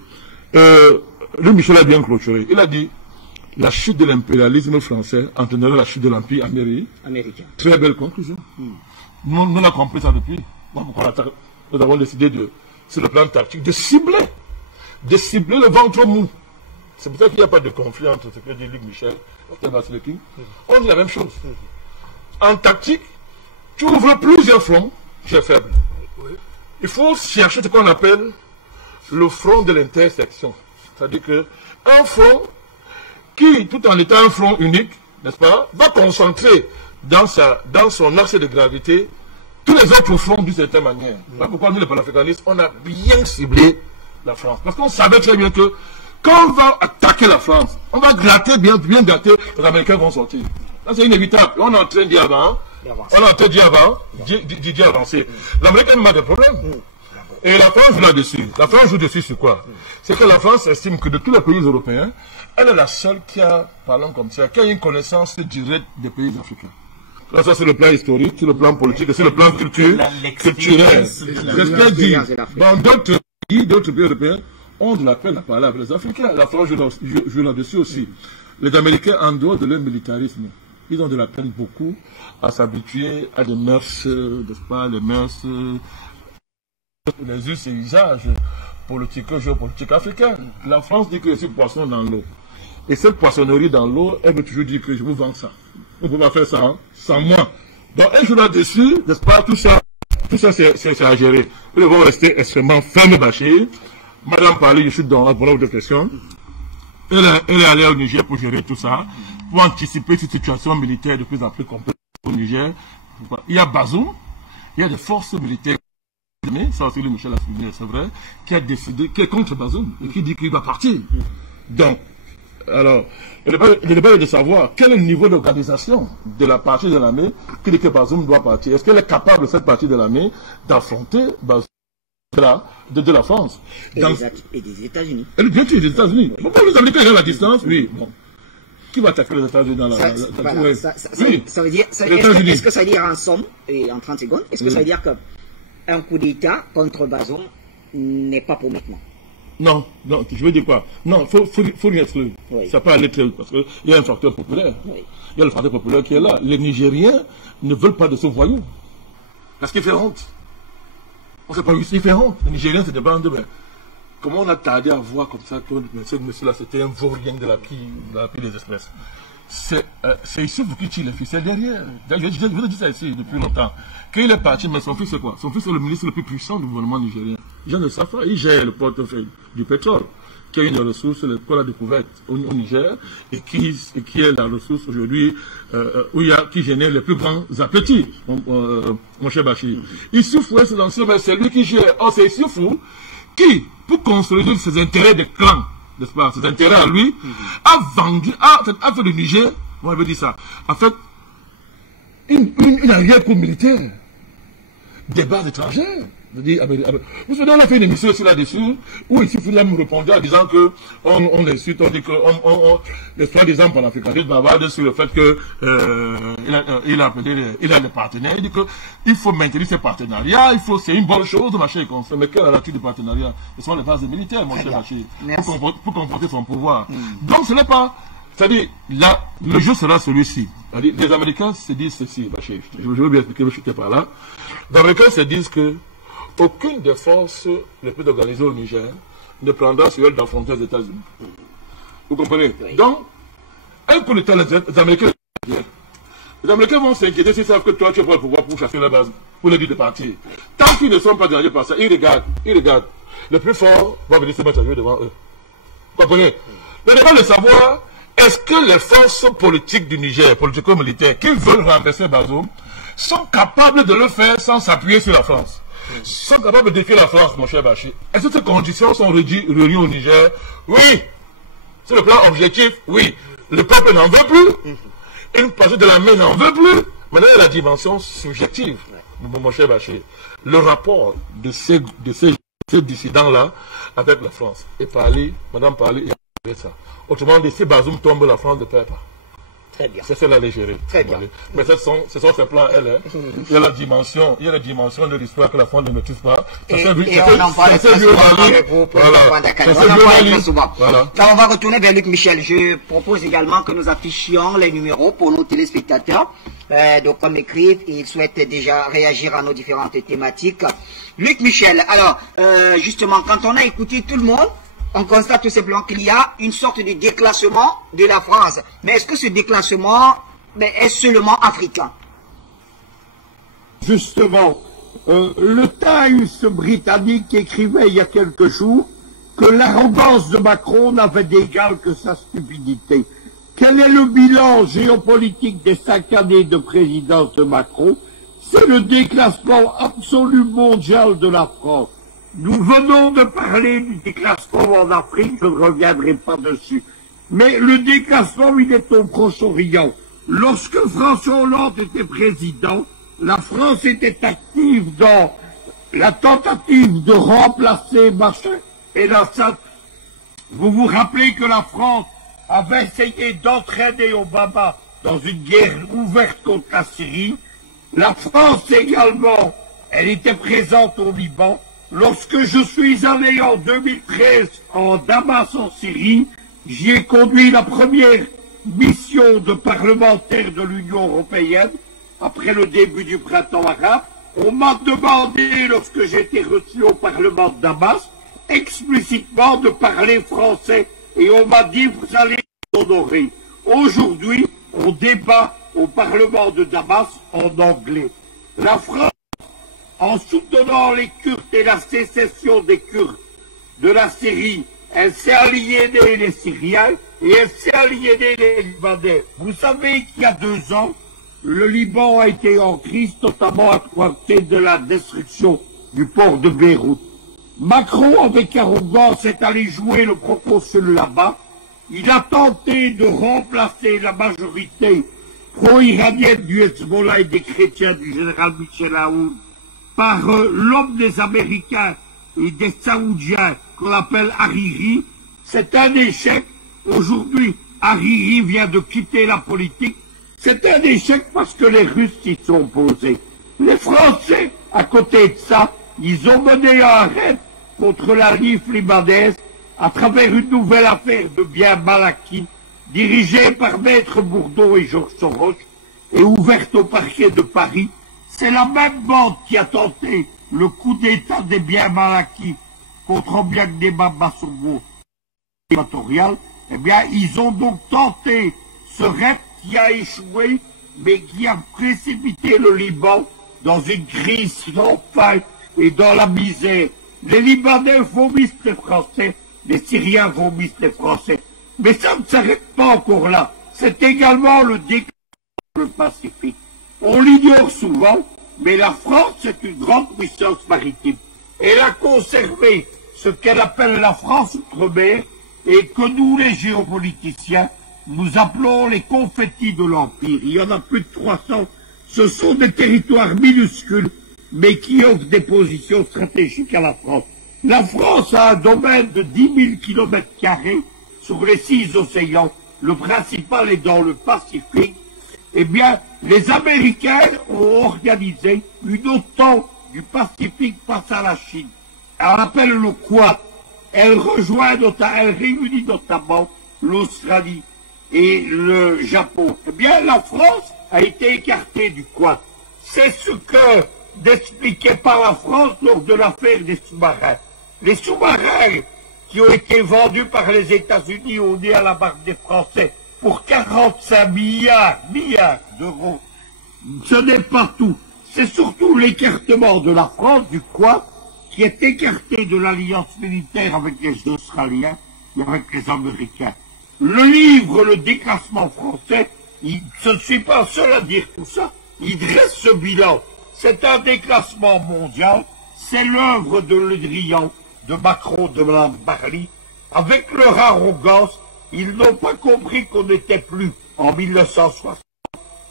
le Michel a bien clôturé. Il a dit la chute de l'impérialisme français entraînera la chute de l'Empire américain. Très belle conclusion. Nous avons compris ça depuis. Nous avons décidé, sur le plan tactique, de cibler le ventre mou. C'est pour ça qu'il n'y a pas de conflit entre ce que dit Luc Michel et Vasile King. On dit la même chose. En tactique, tu ouvres plusieurs fronts, c'est faible. Il faut chercher ce qu'on appelle le front de l'intersection. C'est-à-dire qu'un front qui, tout en étant un front unique, n'est-ce pas, va concentrer dans son axe de gravité tous les autres fronts d'une certaine manière. Voilà pourquoi nous, les panafricanistes, on a bien ciblé la France. Parce qu'on savait très bien que quand on va attaquer la France, on va gratter, bien gratter, les Américains vont sortir. Là, c'est inévitable. On est en train d'y avant. On est en train d'y avancer. L'Amérique a des problèmes. Et la France joue là-dessus. La France joue dessus sur quoi? C'est que la France estime que de tous les pays européens, elle est la seule qui a, parlons comme ça, qui a une connaissance directe des pays africains. Là, ça c'est le plan historique, c'est le plan politique, c'est le plan culturel. J'espère dire, dans d'autres pays européens, ont de la peine à parler avec les Africains. La France joue là-dessus aussi. Les Américains, en dehors de leur militarisme, ils ont de la peine beaucoup à s'habituer à des mœurs, n'est-ce pas, les mœurs, les us et usages politiques, géopolitiques africains. La France dit que je suis poisson dans l'eau. Et cette poissonnerie dans l'eau, elle veut toujours dire que je vous vends ça. On ne peut pas faire ça, hein, sans moi. Donc, un jour là-dessus, n'est-ce pas, tout ça c'est à gérer. Ils vont rester extrêmement fermes, Bachir. Madame parlait, je suis dans la bonne de question. Elle est allée au Niger pour gérer tout ça, pour anticiper cette situation militaire de plus en plus complexe au Niger. Il y a Bazoum, il y a des forces militaires, ça aussi le Michel a souligné, c'est vrai, qui a décidé, qui est contre Bazoum, et qui dit qu'il va partir. Donc, alors, le débat est de savoir quel est le niveau d'organisation de la partie de l'armée qui dit que Bazoum doit partir. Est-ce qu'elle est capable, cette partie de l'armée, d'affronter Bazoum de la France et des États-Unis. Et bien sûr, des États-Unis. Pourquoi les Américains sont à la distance? Oui, bon. Qui va attaquer les États-Unis dans ça veut dire, est-ce que ça veut dire en somme, et en 30 secondes, est-ce que ça veut dire qu'un coup d'État contre Bazoum n'est pas pour maintenant? Non, je veux dire quoi? Non, faut lui exclure. Oui. Ça peut aller très vite parce qu'il y a un facteur populaire. Oui. Il y a le facteur populaire qui est là. Les Nigériens ne veulent pas de ce voyou. Parce qu'il fait honte. On ne sait pas où il fait honte. Les Nigériens se demandent, mais comment on a tardé à voir comme ça que ce monsieur-là, c'était un vaurien de la pile des espèces. C'est Issoufou qui tire les ficelles derrière. Je vous ai dit ça ici depuis longtemps. Quand il est parti, mais son fils c'est quoi? Son fils est le ministre le plus puissant du gouvernement nigérien. Les gens ne savent pas. Il gère le portefeuille du pétrole, qui a une ressource qu'on a découverte au Niger, et qui est la ressource aujourd'hui qui génère les plus grands appétits, mon cher Bachir. Issoufou est silencieux, mais c'est lui qui gère. Oh, c'est Issoufou qui, pour consolider ses intérêts de clan, n'est-ce pas, ses intérêts à lui, a vendu, a fait le Niger, on avait dit ça, a fait une arrière-cour militaire des bases étrangères. Vous savez, on a fait une émission aussi là-dessus, où ici, Fouliam me répondait en disant que on l'insulte, on dit que les soi-disant panafricanistes bavarde sur le fait que il a des partenaires, il dit que il faut maintenir ces partenariats, c'est une bonne chose, machin et comme ça. Mais quelle est la nature du partenariat? Ce sont les bases militaires, mon cher Haché, pour comporter son pouvoir. Donc ce n'est pas, c'est-à-dire, là, le jeu sera celui-ci. Les Américains se disent ceci, je veux bien expliquer, je n'étais pas là. Les Américains se disent que aucune des forces les plus organisées au Niger ne prendra sur elle d'affronter les États-Unis. Vous comprenez? Oui. Donc, un coup d'État, les Américains vont s'inquiéter s'ils savent que toi, tu as pas le pouvoir pour chasser la base, pour les dire de partir. Tant qu'ils ne sont pas dérangés par ça, ils regardent. Le plus fort va venir se mettre à jouer devant eux. Vous comprenez? Le débat de savoir, est-ce que les forces politiques du Niger, politico-militaires, qui veulent remplacer Bazoum, sont capables de le faire sans s'appuyer sur la France? Sont capables de défier la France, mon cher Bachir? Est-ce que ces conditions sont réunies au Niger? Oui. Sur le plan objectif, oui. Le peuple n'en veut plus. Une partie de l'armée n'en veut plus. Maintenant, il y a la dimension subjective, mon cher Bachir. Le rapport de ces dissidents-là avec la France est parlé, madame parlé, et ça. Autrement dit, si Bazoum tombe, la France ne perd pas. Très bien. C'est celle-là légère. Très bien. Mais ce sont ces plans, elle. Il y a la dimension de l'histoire que la France ne maîtrise pas. Et on en parle très souvent avec vous pour le point d'accord. On en parle très souvent. Voilà. Alors, on va retourner vers Luc Michel. Je propose également que nous affichions les numéros pour nos téléspectateurs. Donc, comme écrivent, ils souhaitent déjà réagir à nos différentes thématiques. Luc Michel, alors, justement, quand on a écouté tout le monde, on constate tout simplement qu'il y a une sorte de déclassement de la France. Mais est-ce que ce déclassement est seulement africain? Justement, le Times britannique écrivait il y a quelques jours que l'arrogance de Macron n'avait d'égal que sa stupidité. Quel est le bilan géopolitique des 5 années de présidence de Macron? C'est le déclassement absolu mondial de la France. Nous venons de parler du déclassement en Afrique, je ne reviendrai pas dessus. Mais le déclassement, il est au Proche-Orient. Lorsque François Hollande était président, la France était active dans la tentative de remplacer Bachar el-Assad. Vous vous rappelez que la France avait essayé d'entraîner Obama dans une guerre ouverte contre la Syrie. La France également, elle était présente au Liban. Lorsque je suis allé en 2013 en Damas en Syrie, j'y ai conduit la première mission de parlementaire de l'Union européenne après le début du printemps arabe. On m'a demandé, lorsque j'étais reçu au Parlement de Damas, explicitement de parler français et on m'a dit vous allez honorer. Aujourd'hui, on débat au Parlement de Damas en anglais. La France, en soutenant les Kurdes et la sécession des Kurdes de la Syrie, elle s'est aliénée les Syriens et elle s'est aliénée les Libanais. Vous savez qu'il y a 2 ans, le Liban a été en crise, notamment à cause de la destruction du port de Beyrouth. Macron, avec arrogance, est allé jouer le proconsul là-bas. Il a tenté de remplacer la majorité pro-iranienne du Hezbollah et des chrétiens du général Michel Aoun par l'homme des Américains et des Saoudiens qu'on appelle Hariri. C'est un échec. Aujourd'hui, Hariri vient de quitter la politique. C'est un échec parce que les Russes s'y sont opposés. Les Français, à côté de ça, ils ont mené un raid contre la RIF libanaise à travers une nouvelle affaire de biens mal acquis, dirigée par Maître Bourdeau et Georges Soros et ouverte au parquet de Paris. C'est la même bande qui a tenté le coup d'État des biens mal acquis contre Obiang-Nema Bassongo équatorial. Eh bien, ils ont donc tenté ce raid qui a échoué, mais qui a précipité le Liban dans une crise sans fin et dans la misère. Les Libanais vomissent les Français, les Syriens vomissent les Français. Mais ça ne s'arrête pas encore là. C'est également le déclin du Pacifique. On l'ignore souvent, mais la France est une grande puissance maritime. Elle a conservé ce qu'elle appelle la France outre-mer et que nous, les géopoliticiens, nous appelons les confettis de l'Empire. Il y en a plus de 300. Ce sont des territoires minuscules, mais qui offrent des positions stratégiques à la France. La France a un domaine de 10 000 km² sur les 6 océans. Le principal est dans le Pacifique. Eh bien, les Américains ont organisé une OTAN du Pacifique face à la Chine. Elle appelle le Quad. Elle réunit notamment l'Australie et le Japon. Eh bien, la France a été écartée du Quad. C'est ce que d'expliqué par la France lors de l'affaire des sous-marins. Les sous-marins qui ont été vendus par les États-Unis au nez à la marque des Français pour 45 milliards d'euros. Ce n'est pas tout. C'est surtout l'écartement de la France du Quad qui est écarté de l'alliance militaire avec les Australiens et avec les Américains. Le livre Le déclassement français, je ne suis pas seul à dire tout ça, il dresse ce bilan. C'est un déclassement mondial, c'est l'œuvre de Le Drian, de Macron, de Mme Barley. Avec leur arrogance, ils n'ont pas compris qu'on n'était plus en 1960,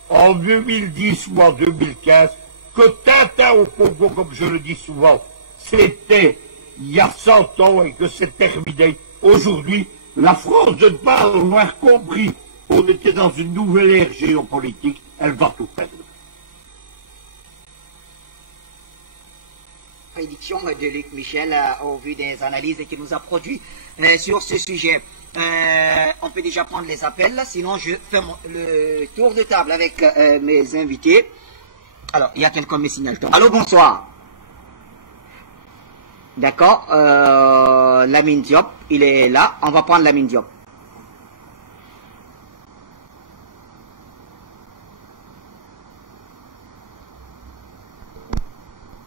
en 2010 ou en 2015, que Tintin au Congo, comme je le dis souvent, c'était il y a 100 ans et que c'est terminé. Aujourd'hui, la France de ne pas avoir compris qu'on était dans une nouvelle ère géopolitique, elle va tout perdre. Prédiction de Luc Michel au vu des analyses qu'il nous a produit sur ce sujet. On peut déjà prendre les appels, sinon je fais le tour de table avec mes invités. Alors, il y a quelqu'un qui me signale. Allô, bonsoir. D'accord. Lamine Diop, il est là. On va prendre Lamine Diop.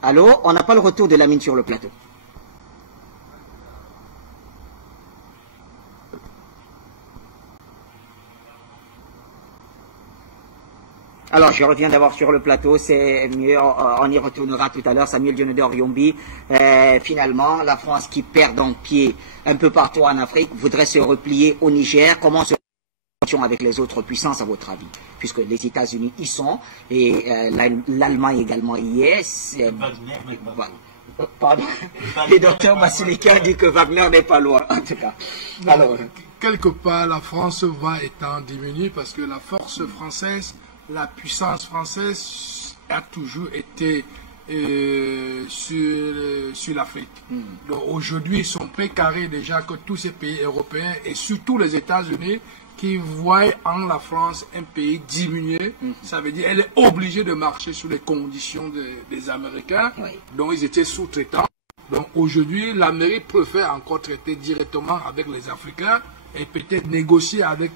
Allô, on n'a pas le retour de Lamine sur le plateau. Alors, je reviens d'abord sur le plateau, c'est mieux, on y retournera tout à l'heure. Samuel Dionodor Yombi, finalement, la France qui perd donc pied un peu partout en Afrique, voudrait se replier au Niger. Comment se avec les autres puissances, à votre avis? Puisque les États-Unis y sont, et l'Allemagne également y est. Pardon. Le docteur Basilika dit que Wagner n'est pas loin, en tout cas. Alors, quelque part, la France va étant diminuée parce que la force française, la puissance française a toujours été sur l'Afrique. Donc aujourd'hui, ils sont précarés déjà que tous ces pays européens et surtout les États-Unis qui voient en la France un pays diminué. Ça veut dire qu'elle est obligée de marcher sous les conditions des Américains, dont ils étaient sous-traitants. Donc aujourd'hui, l'Amérique préfère encore traiter directement avec les Africains et peut-être négocier avec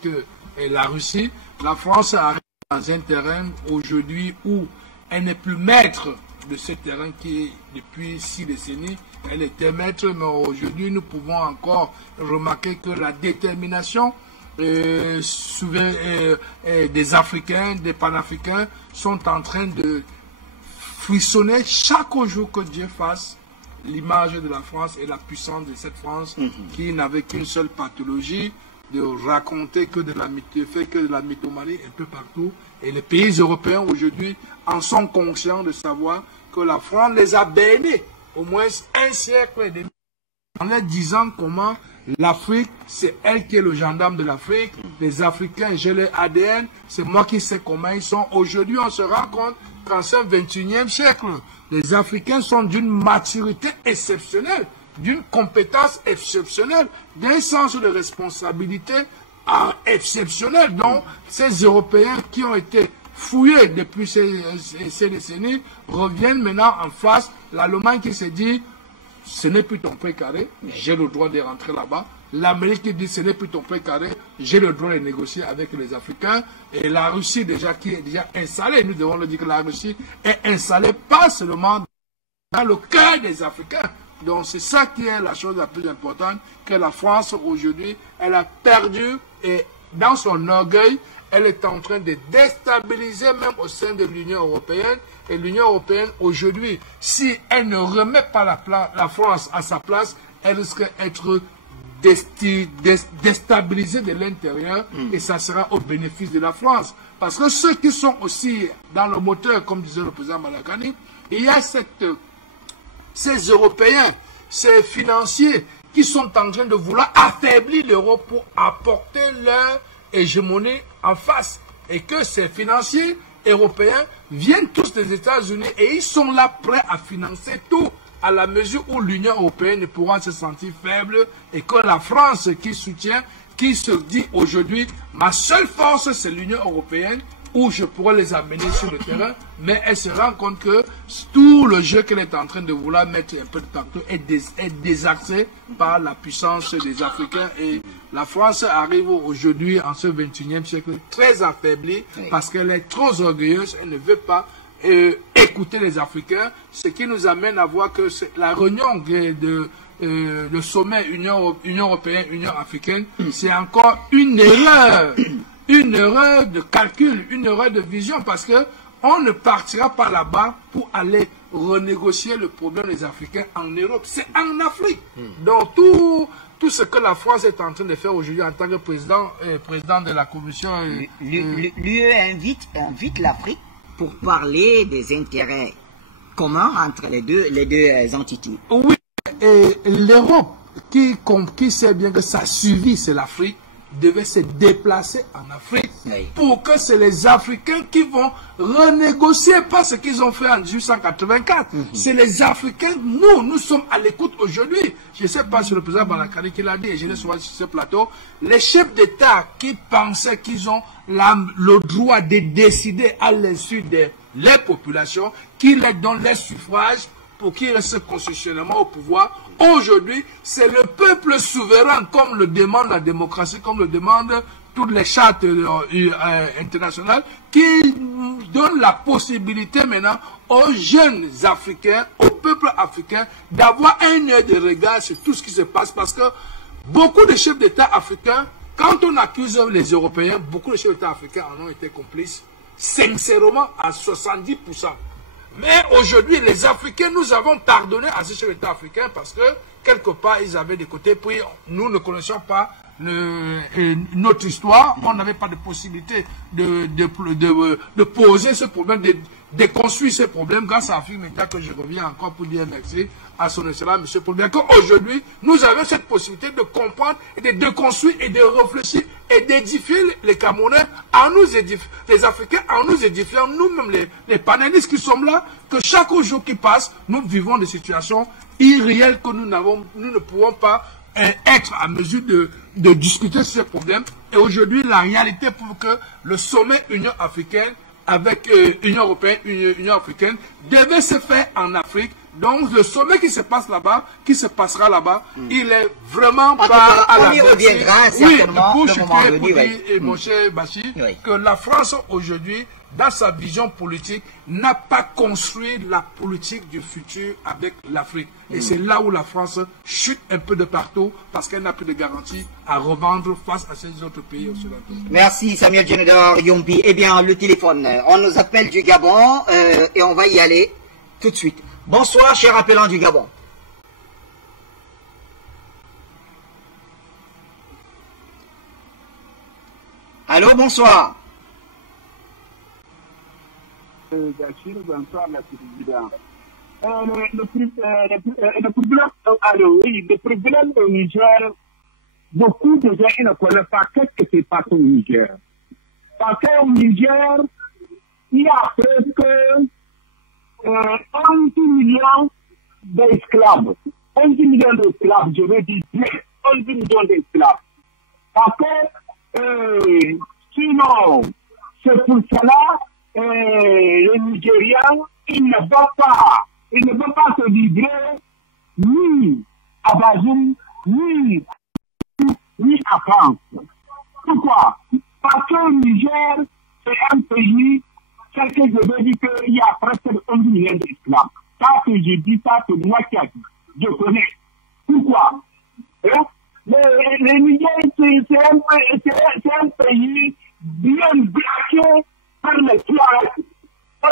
la Russie. La France arrive dans un terrain aujourd'hui où elle n'est plus maître de ce terrain qui, depuis 6 décennies, elle était maître, mais aujourd'hui, nous pouvons encore remarquer que la détermination des Africains, des Panafricains, sont en train de frissonner chaque jour que Dieu fasse l'image de la France et la puissance de cette France qui n'avait qu'une seule pathologie, de raconter que de la mythomanie un peu partout. Et les pays européens aujourd'hui en sont conscients de savoir que la France les a baignés au moins un siècle et demi en leur disant comment l'Afrique, c'est elle qui est le gendarme de l'Afrique. Les Africains, j'ai leur ADN, c'est moi qui sais comment ils sont. Aujourd'hui, on se rend compte qu'en ce 21e siècle, les Africains sont d'une maturité exceptionnelle, d'une compétence exceptionnelle, d'un sens de responsabilité exceptionnel. Donc, ces Européens qui ont été fouillés depuis ces décennies reviennent maintenant en face. L'Allemagne qui se dit, ce n'est plus ton précaré, j'ai le droit de rentrer là-bas. L'Amérique qui dit, ce n'est plus ton précaré, j'ai le droit de négocier avec les Africains. Et la Russie déjà qui est déjà installée, nous devons le dire que la Russie est installée pas seulement dans le cœur des Africains. Donc c'est ça qui est la chose la plus importante, que la France aujourd'hui, elle a perdu et dans son orgueil, elle est en train de déstabiliser même au sein de l'Union européenne. Et l'Union européenne aujourd'hui, si elle ne remet pas la France à sa place, elle risque d'être déstabilisée de l'intérieur et ça sera au bénéfice de la France. Parce que ceux qui sont aussi dans le moteur, comme disait le président Malakani, il y a ces Européens, ces financiers qui sont en train de vouloir affaiblir l'euro pour apporter leur hégémonie en face. Et que ces financiers européens viennent tous des États-Unis et ils sont là prêts à financer tout à la mesure où l'Union européenne ne pourra se sentir faible et que la France qui soutient, qui se dit aujourd'hui, ma seule force c'est l'Union européenne où je pourrais les amener sur le terrain, mais elle se rend compte que tout le jeu qu'elle est en train de vouloir mettre un peu de temps est désaxé par la puissance des Africains et la France arrive aujourd'hui en ce 21e siècle très affaiblie parce qu'elle est trop orgueilleuse, elle ne veut pas écouter les Africains, ce qui nous amène à voir que la réunion de le sommet Union européenne, Union africaine, c'est encore une erreur de calcul, une erreur de vision, parce que on ne partira pas là-bas pour aller renégocier le problème des Africains en Europe, c'est en Afrique. Donc tout ce que la France est en train de faire aujourd'hui en tant que président de la Commission... L'UE invite l'Afrique pour parler des intérêts communs entre les deux entités. Oui, et l'Europe, qui sait bien que sa survie, c'est l'Afrique, devait se déplacer en Afrique pour que c'est les Africains qui vont renégocier, pas ce qu'ils ont fait en 1884. C'est les Africains, nous sommes à l'écoute aujourd'hui. Je ne sais pas si le président Balakari qui l'a dit, et je l'ai souvent sur ce plateau, les chefs d'État qui pensaient qu'ils ont le droit de décider à l'insu de les populations, qui les donnent les suffrages pour qu'ils restent constitutionnellement au pouvoir. Aujourd'hui, c'est le peuple souverain, comme le demande la démocratie, comme le demandent toutes les chartes internationales, qui donne la possibilité maintenant aux jeunes Africains, au peuple africain, d'avoir un œil de regard sur tout ce qui se passe. Parce que beaucoup de chefs d'État africains, quand on accuse les Européens, beaucoup de chefs d'État africains en ont été complices, sincèrement à 70%. Mais aujourd'hui, les Africains, nous avons pardonné à ces chefs d'État africains parce que, quelque part, ils avaient des côtés, puis nous ne connaissions pas notre histoire, on n'avait pas de possibilité de poser ce problème, de construire ce problème grâce à Afrique Média que je reviens encore pour dire merci à son excellence, M. Paul. Qu'aujourd'hui, nous avons cette possibilité de comprendre et de construire et de réfléchir et d'édifier les Camerounais, les Africains, en nous édifiant nous-mêmes les panélistes qui sommes là, que chaque jour qui passe, nous vivons des situations irréelles que nous ne pouvons pas être à mesure de discuter sur ces problèmes. Et aujourd'hui, la réalité prouve que le sommet Union africaine avec Union européenne, Union africaine, devait se faire en Afrique. Donc le sommet qui se passe là-bas, qui se passera là-bas, il est vraiment pas à la on y reviendra certainement pour dire, mon cher Bachir, que la France aujourd'hui, dans sa vision politique, n'a pas construit la politique du futur avec l'Afrique. Et c'est là où la France chute un peu de partout parce qu'elle n'a plus de garantie à revendre face à ces autres pays occidentaux. Merci Samuel Djenedor Yombi. Eh bien, le téléphone, on nous appelle du Gabon et on va y aller tout de suite. Bonsoir, cher appelant du Gabon. Allô, bonsoir. Bonsoir, le président. Le problème au Niger, beaucoup de gens ne connaissent pas ce qui se passe au Niger. Parce qu'au Niger, il y a presque 11 millions d'esclaves. 11 millions d'esclaves, je veux dire 11 millions d'esclaves. Parce que sinon, c'est pour cela les Nigériens, ils ne veulent pas se livrer ni à Bazoum, ni à France. Pourquoi? Parce que le Niger, c'est un pays, c'est que je veux dire qu'il y a presque 11 millions d'esclaves. Ça que je dis, ça c'est moi qui a dit. Je connais. Pourquoi? Le Niger, c'est un pays bien braqué par les Touaregs. Un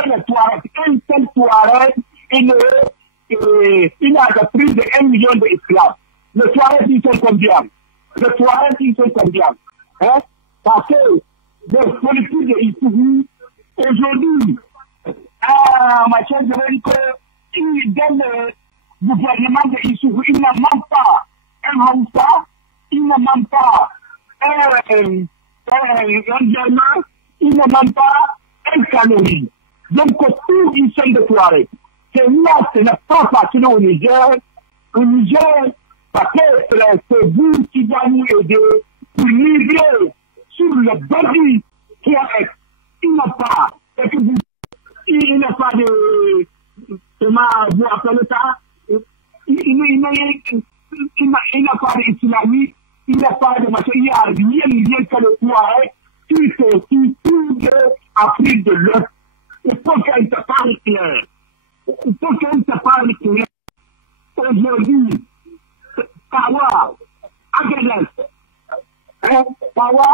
seul Touareg, il a plus de 1 million d'esclaves. Les Touaregs, ils sont combien? Les Touaregs, ils sont combien? Hein? Parce que les politiques de Issoufou, aujourd'hui, ma chère, je veux dire que dans le gouvernement de Issoufou, il ne manque pas un Haoussa, il ne manque pas un Germain, il ne manque pas un Kanori. Donc, tous ils sont de Touaregs. C'est là, ce n'est pas facile au Niger. Au Niger, peut-être c'est vous qui va nous aider pour livrer sur le body qui est. Il n'a pas. Il n'a pas de. Comment vous appelez ça? Il n'a pas d'islamisme, il n'a pas de machin, il n'y a rien que le Touareg qui touche l'Afrique de l'Est. Il faut qu'elle se parle clair. Il faut qu'elle se parle clair. Aujourd'hui, Tawa, Agadez, Tawa,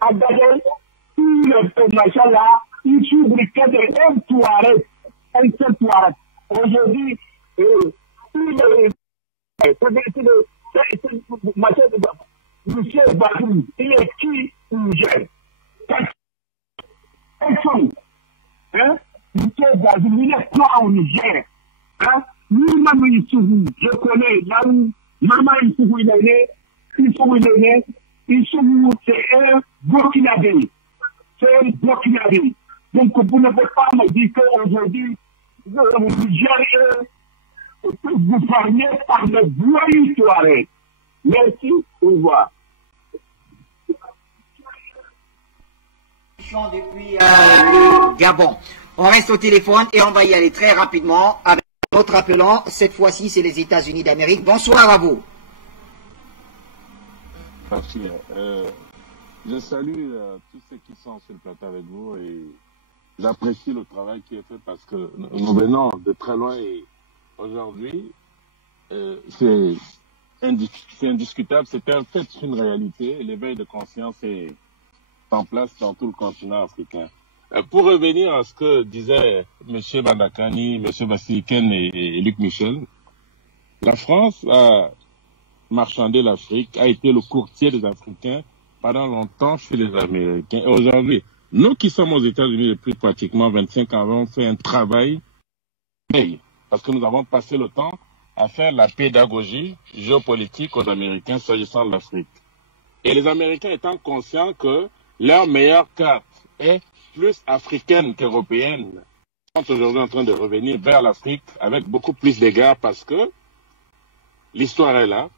Agadez, tout le machin là, il s'ouvre que de un Touareg, un seul Touareg. Aujourd'hui, monsieur Badou, il est qui Niger? Personne. Hein? Monsieur Badou, il est quoi au Niger? Hein? Lui-même, Issoufou, je connais là où maman Issoufou il est né, Issoufou c'est un Burkinabé. C'est un Burkinabé. Donc vous ne pouvez pas me dire qu'aujourd'hui, le Niger est gouverné par le voyou Touareg. Merci, au revoir. Depuis le Gabon. On reste au téléphone et on va y aller très rapidement avec notre appelant. Cette fois-ci, c'est les États-Unis d'Amérique. Bonsoir à vous. Merci. Je salue tous ceux qui sont sur le plateau avec vous et j'apprécie le travail qui est fait parce que nous venons de très loin et aujourd'hui, c'est indiscutable, c'est un fait, c'est une réalité. L'éveil de conscience est en place dans tout le continent africain. Pour revenir à ce que disaient M. Bandakani, M. Bassiliken et Luc Michel, la France a marchandé l'Afrique, a été le courtier des Africains pendant longtemps chez les Américains. Et aujourd'hui, nous qui sommes aux États-Unis depuis pratiquement 25 ans, avons fait un travail parce que nous avons passé le temps à faire la pédagogie géopolitique aux Américains s'agissant de l'Afrique. Et les Américains étant conscients que leur meilleure carte est plus africaine qu'européenne, sont aujourd'hui en train de revenir vers l'Afrique avec beaucoup plus d'égards parce que l'histoire est là.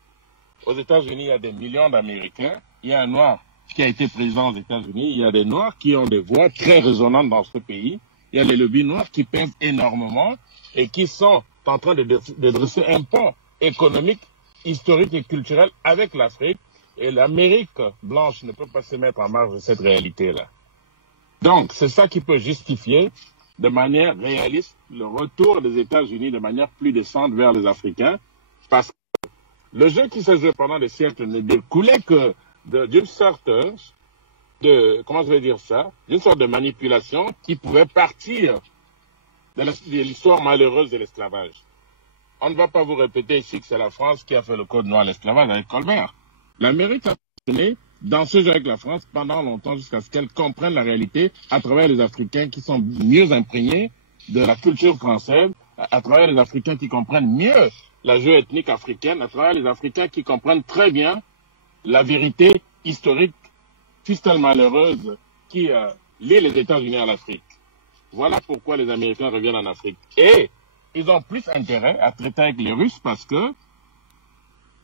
Aux États-Unis, il y a des millions d'Américains. Il y a un Noir qui a été président aux États-Unis. Il y a des Noirs qui ont des voix très résonantes dans ce pays. Il y a les lobbies noirs qui pèsent énormément et qui sont en train de dresser un pont économique, historique et culturel avec l'Afrique. Et l'Amérique blanche ne peut pas se mettre en marge de cette réalité-là. Donc, c'est ça qui peut justifier de manière réaliste le retour des États-Unis de manière plus décente vers les Africains, parce que le jeu qui s'est joué pendant des siècles ne découlait que d'une sorte de, comment je vais dire ça, d'une sorte de manipulation qui pouvait partir de l'histoire malheureuse de l'esclavage. On ne va pas vous répéter ici que c'est la France qui a fait le code noir à l'esclavage avec Colbert. L'Amérique a fonctionné dans ce jeu avec la France pendant longtemps jusqu'à ce qu'elle comprenne la réalité à travers les Africains qui sont mieux imprégnés de la culture française, à travers les Africains qui comprennent mieux la géoethnique africaine, à travers les Africains qui comprennent très bien la vérité historique, fût-elle malheureuse, qui lie les États-Unis à l'Afrique. Voilà pourquoi les Américains reviennent en Afrique. Et ils ont plus intérêt à traiter avec les Russes parce que,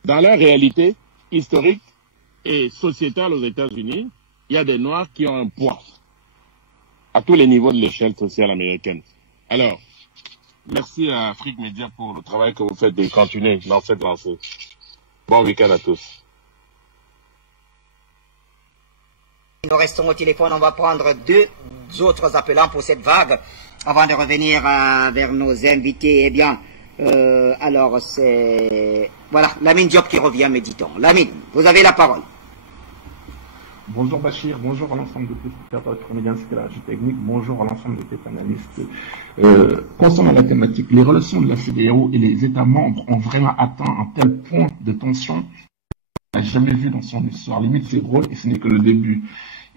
dans leur réalité historique et sociétale aux États-Unis, il y a des Noirs qui ont un poids à tous les niveaux de l'échelle sociale américaine. Alors, merci à Afrique Média pour le travail que vous faites de continuer dans cette lancée. Bon week-end à tous. Nous restons au téléphone, on va prendre deux autres appelants pour cette vague avant de revenir vers nos invités. Eh bien, alors c'est... Voilà, Lamine Diop qui revient, méditant. Lamine, vous avez la parole. Bonjour Bachir, bonjour à l'ensemble de tous les spectateurs médias de la technique, bonjour à l'ensemble de tes panélistes. Concernant la thématique, les relations de la CEDEAO et les États membres ont vraiment atteint un tel point de tension qu'on n'a jamais vu dans son histoire. Limite, c'est drôle et ce n'est que le début.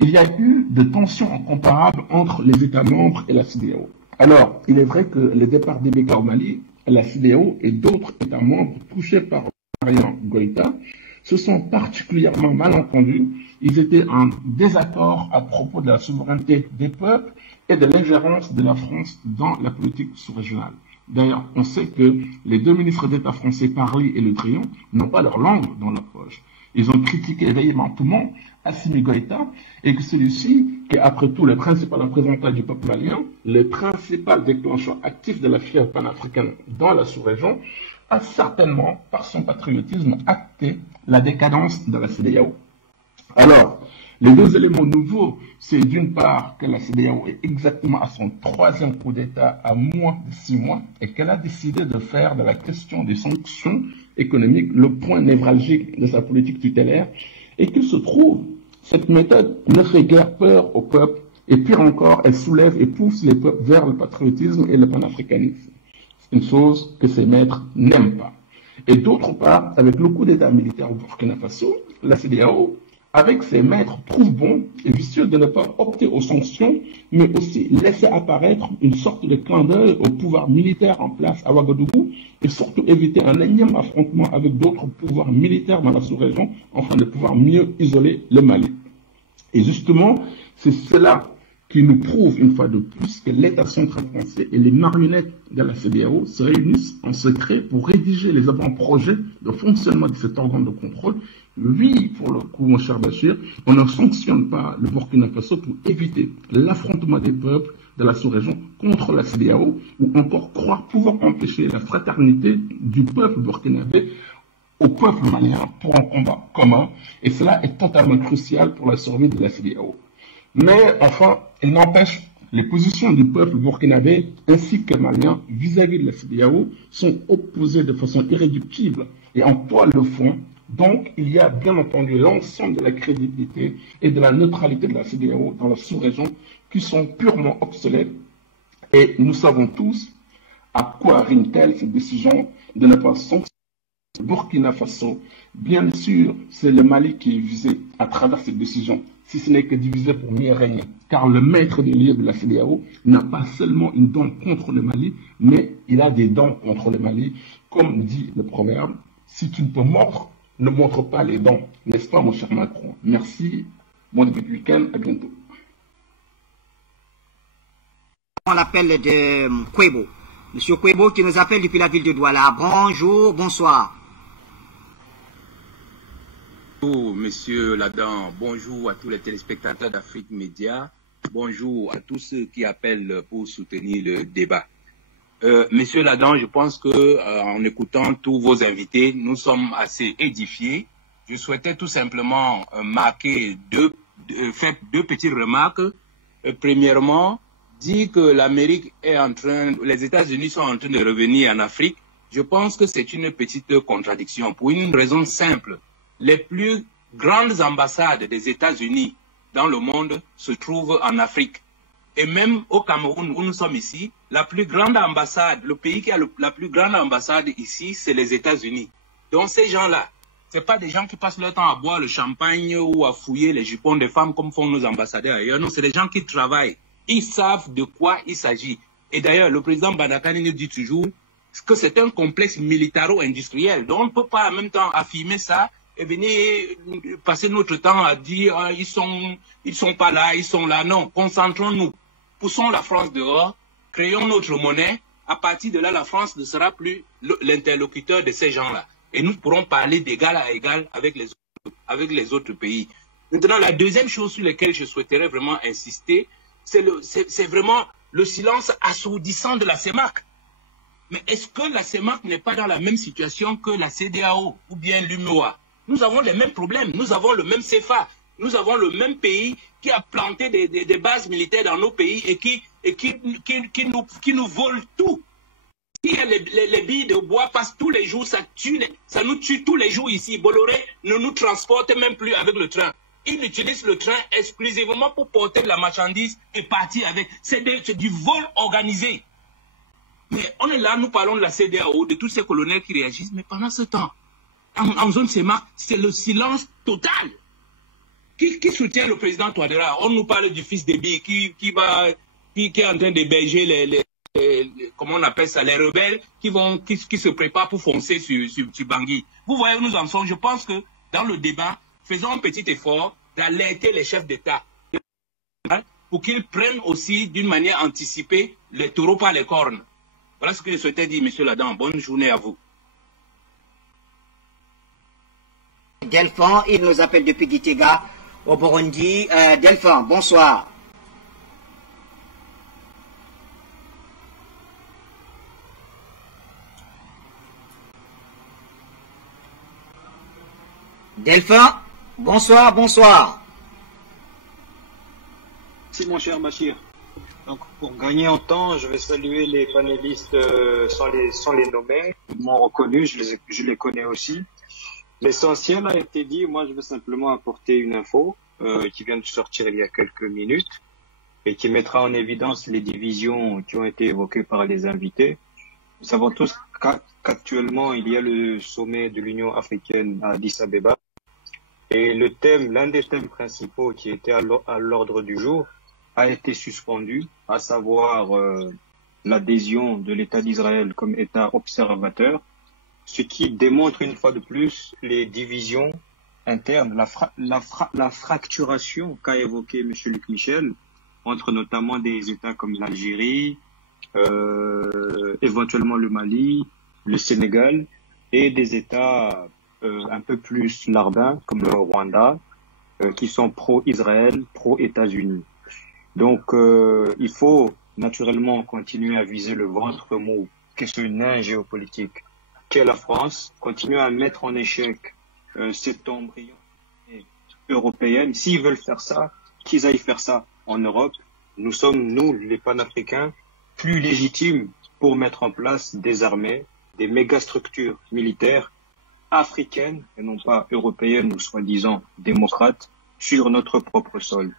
Il y a eu de tensions incomparables entre les États membres et la CEDEAO. Alors, il est vrai que le départ d'Ibeka au Mali, la CEDEAO et d'autres États membres touchés par Marian Goïta se sont particulièrement mal entendus. Ils étaient en désaccord à propos de la souveraineté des peuples et de l'ingérence de la France dans la politique sous-régionale. D'ailleurs, on sait que les deux ministres d'État français, Parly et Le Drian, n'ont pas leur langue dans la poche. Ils ont critiqué véhémentement Assimi Goïta et que celui-ci, qui est après tout le principal représentant du peuple malien, le principal déclencheur actif de la fièvre panafricaine dans la sous-région, a certainement, par son patriotisme, acté la décadence de la CEDEAO. Alors, les deux éléments nouveaux, c'est d'une part que la CEDEAO est exactement à son 3e coup d'État à moins de 6 mois et qu'elle a décidé de faire de la question des sanctions économiques le point névralgique de sa politique tutélaire et qu'il se trouve, cette méthode ne fait guère peur au peuple et pire encore, elle soulève et pousse les peuples vers le patriotisme et le panafricanisme. C'est une chose que ses maîtres n'aiment pas. Et d'autre part, avec le coup d'État militaire au Burkina Faso, la CEDEAO, avec ses maîtres, trouve bon et vicieux de ne pas opter aux sanctions, mais aussi laisser apparaître une sorte de clin d'œil au pouvoir militaire en place à Ouagadougou et surtout éviter un énième affrontement avec d'autres pouvoirs militaires dans la sous-région afin de pouvoir mieux isoler le Mali. Et justement, c'est cela qui nous prouve une fois de plus que l'État central français et les marionnettes de la CEDEAO se réunissent en secret pour rédiger les avant-projets de fonctionnement de cet organe de contrôle. Oui, pour le coup, mon cher Bachir, on ne sanctionne pas le Burkina Faso pour éviter l'affrontement des peuples de la sous-région contre la CEDEAO ou encore croire pouvoir empêcher la fraternité du peuple burkinabé au peuple malien pour un combat commun. Et cela est totalement crucial pour la survie de la CEDEAO. Mais enfin, il n'empêche, les positions du peuple burkinabé ainsi que malien vis-à-vis de la CEDEAO sont opposées de façon irréductible et en toile de fond. Donc, il y a bien entendu l'ensemble de la crédibilité et de la neutralité de la CEDEAO dans la sous-région qui sont purement obsolètes. Et nous savons tous à quoi rime-t-elle cette décision de ne pas sanctionner le Burkina Faso. Bien sûr, c'est le Mali qui est visé à travers cette décision, si ce n'est que divisé pour mieux régner. Car le maître des lieux de la CEDEAO n'a pas seulement une dent contre le Mali, mais il a des dents contre le Mali. Comme dit le proverbe, si tu ne peux mordre, ne montre pas les dents. N'est-ce pas, mon cher Macron? Merci. Bon début de week-end. À bientôt. On l'appelle de Kwebo. Monsieur Kwebo qui nous appelle depuis la ville de Douala. Bonjour, bonsoir. Bonjour, monsieur Ladan. Bonjour à tous les téléspectateurs d'Afrique Média. Bonjour à tous ceux qui appellent pour soutenir le débat. Monsieur Ladan, je pense que en écoutant tous vos invités, nous sommes assez édifiés. Je souhaitais tout simplement faire deux petites remarques. Premièrement, dire que l'Amérique est les États-Unis sont en train de revenir en Afrique. Je pense que c'est une petite contradiction pour une raison simple. Les plus grandes ambassades des États-Unis dans le monde se trouvent en Afrique. Et même au Cameroun, où nous sommes ici, la plus grande ambassade, le pays qui a la plus grande ambassade ici, c'est les États-Unis. Donc ces gens-là, c'est pas des gens qui passent leur temps à boire le champagne ou à fouiller les jupons des femmes comme font nos ambassadeurs ailleurs. Non, c'est des gens qui travaillent. Ils savent de quoi il s'agit. Et d'ailleurs, le président Badakani nous dit toujours que c'est un complexe militaro-industriel. Donc on ne peut pas en même temps affirmer ça et venir passer notre temps à dire ils sont pas là, ils sont là. Non, concentrons-nous. Poussons la France dehors, créons notre monnaie. À partir de là, la France ne sera plus l'interlocuteur de ces gens-là. Et nous pourrons parler d'égal à égal avec les autres pays. Maintenant, la deuxième chose sur laquelle je souhaiterais vraiment insister, c'est vraiment le silence assourdissant de la CEMAC. Mais est-ce que la CEMAC n'est pas dans la même situation que la CEDEAO ou bien l'UMOA? Nous avons les mêmes problèmes, nous avons le même CFA, nous avons le même pays qui a planté des bases militaires dans nos pays et qui nous vole tout. Les billes de bois passent tous les jours, ça nous tue tous les jours ici. Bolloré ne nous transporte même plus avec le train. Ils utilisent le train exclusivement pour porter la marchandise et partir avec. C'est du vol organisé. Mais on est là, nous parlons de la CEDEAO, de tous ces colonels qui réagissent, mais pendant ce temps, en zone CEMAC, c'est le silence total. Qui soutient le président Touadéra? On nous parle du fils d'Ebi qui est en train d'héberger comment on appelle ça, les rebelles qui se préparent pour foncer sur Bangui. Vous voyez où nous en sommes. Je pense que dans le débat, faisons un petit effort d'alerter les chefs d'État pour qu'ils prennent aussi d'une manière anticipée les taureaux par les cornes. Voilà ce que je souhaitais dire, monsieur Ladan. Bonne journée à vous. Delphin, il nous appelle depuis Gitega, au Burundi. Delphin, bonsoir. Delphin, bonsoir, bonsoir. Merci mon cher Bachir. Donc pour gagner en temps, je vais saluer les panélistes sans les nommer. Ils m'ont reconnu, je les connais aussi. L'essentiel a été dit, moi je veux simplement apporter une info qui vient de sortir il y a quelques minutes et qui mettra en évidence les divisions qui ont été évoquées par les invités. Nous savons tous qu'actuellement il y a le sommet de l'Union africaine à Addis Abeba et l'un des thèmes principaux qui était à l'ordre du jour a été suspendu, à savoir l'adhésion de l'État d'Israël comme État observateur, ce qui démontre une fois de plus les divisions internes, la fracturation qu'a évoqué M. Luc Michel entre notamment des États comme l'Algérie, éventuellement le Mali, le Sénégal, et des États un peu plus larbins comme le Rwanda, qui sont pro-Israël, pro-États-Unis. Donc il faut naturellement continuer à viser le ventre mou qu'est ce nain géopolitique qu'est la France, continuer à mettre en échec cet embryon européenne. S'ils veulent faire ça, qu'ils aillent faire ça en Europe. Nous sommes, nous, les panafricains, plus légitimes pour mettre en place des armées, des mégastructures militaires africaines, et non pas européennes ou soi-disant démocrates, sur notre propre sol.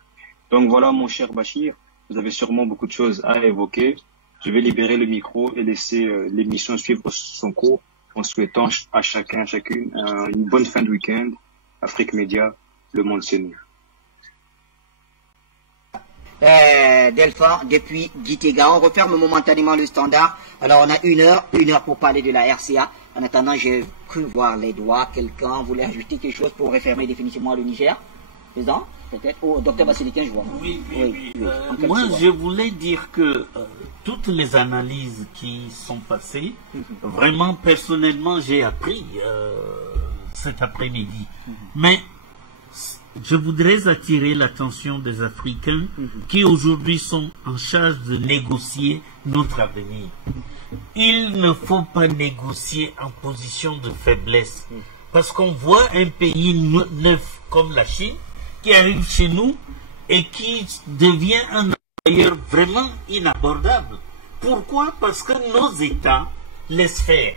Donc voilà, mon cher Bachir, vous avez sûrement beaucoup de choses à évoquer. Je vais libérer le micro et laisser l'émission suivre son cours en souhaitant à chacun, chacune, une bonne fin de week-end. Afrique Média, le monde c'est nous. Delphin, depuis Gitega, on referme momentanément le standard. Alors on a une heure pour parler de la RCA. En attendant, j'ai cru voir les doigts. Quelqu'un voulait ajouter quelque chose pour refermer définitivement le Niger? Président, peut-être? Oh, docteur Bassiliquin, je vois. Oui. Moi, je voulais dire que toutes les analyses qui sont passées, vraiment, personnellement, j'ai appris cet après-midi. Mais je voudrais attirer l'attention des Africains qui aujourd'hui sont en charge de négocier notre avenir. Il ne faut pas négocier en position de faiblesse. Parce qu'on voit un pays neuf comme la Chine qui arrive chez nous et qui devient un employeur vraiment inabordable. Pourquoi? Parce que nos États laissent faire.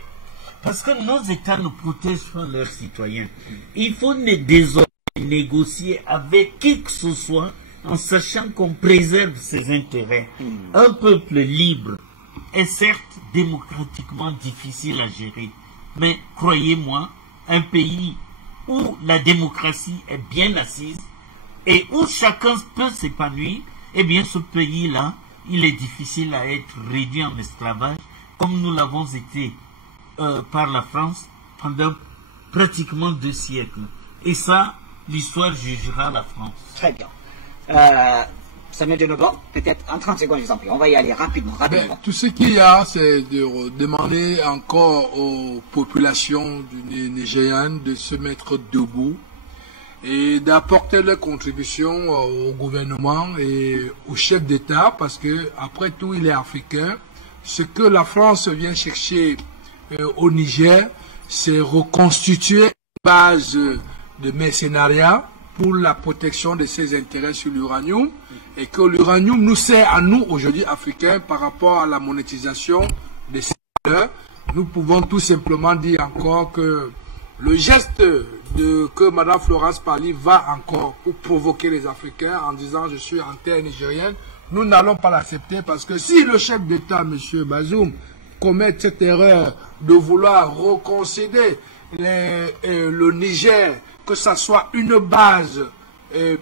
Parce que nos États ne protègent pas leurs citoyens. Il faut désormais négocier avec qui que ce soit en sachant qu'on préserve ses intérêts. Un peuple libre est certes démocratiquement difficile à gérer, mais croyez-moi, un pays où la démocratie est bien assise et où chacun peut s'épanouir, eh bien ce pays-là, il est difficile à être réduit en esclavage, comme nous l'avons été par la France pendant pratiquement 2 siècles. Et ça, l'histoire jugera la France. Très bien. Samuel Denobor, peut-être en 30 secondes, je vous en prie. On va y aller rapidement. Tout ce qu'il y a, c'est de demander encore aux populations nigériennes de se mettre debout et d'apporter leur contribution au gouvernement et au chef d'État, parce que après tout, il est africain. Ce que la France vient chercher au Niger, c'est reconstituer une base de mercenariat pour la protection de ses intérêts sur l'uranium, et que l'uranium nous sert à nous aujourd'hui Africains par rapport à la monétisation de ces valeurs. Nous pouvons tout simplement dire encore que le geste que Mme Florence Parly va encore pour provoquer les Africains en disant je suis en terre nigérienne, nous n'allons pas l'accepter parce que si le chef d'État, M. Bazoum, commet cette erreur de vouloir reconsidérer le Niger, que ça soit une base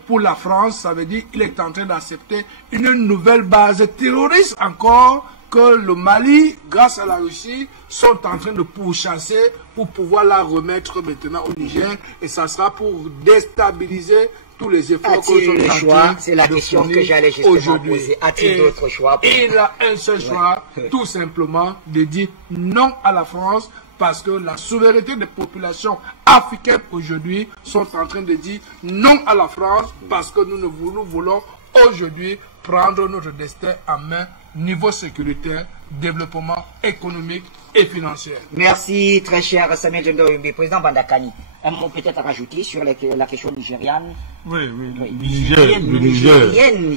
pour la France, ça veut dire qu'il est en train d'accepter une nouvelle base terroriste encore que le Mali, grâce à la Russie, sont en train de pourchasser pour pouvoir la remettre maintenant au Niger. Et ça sera pour déstabiliser tous les efforts que le choix, c'est la question que j'allais justement poser. A-t-il d'autres choix? Il a un seul choix, tout simplement, de dire non à la France, parce que la souveraineté des populations africaines aujourd'hui sont en train de dire non à la France, parce que nous voulons aujourd'hui prendre notre destin en main, niveau sécuritaire, développement économique et financier. Merci très cher Samuel Jembe. Président Bandakani, un mot peut-être à rajouter sur la question nigériane. Oui. Le Niger.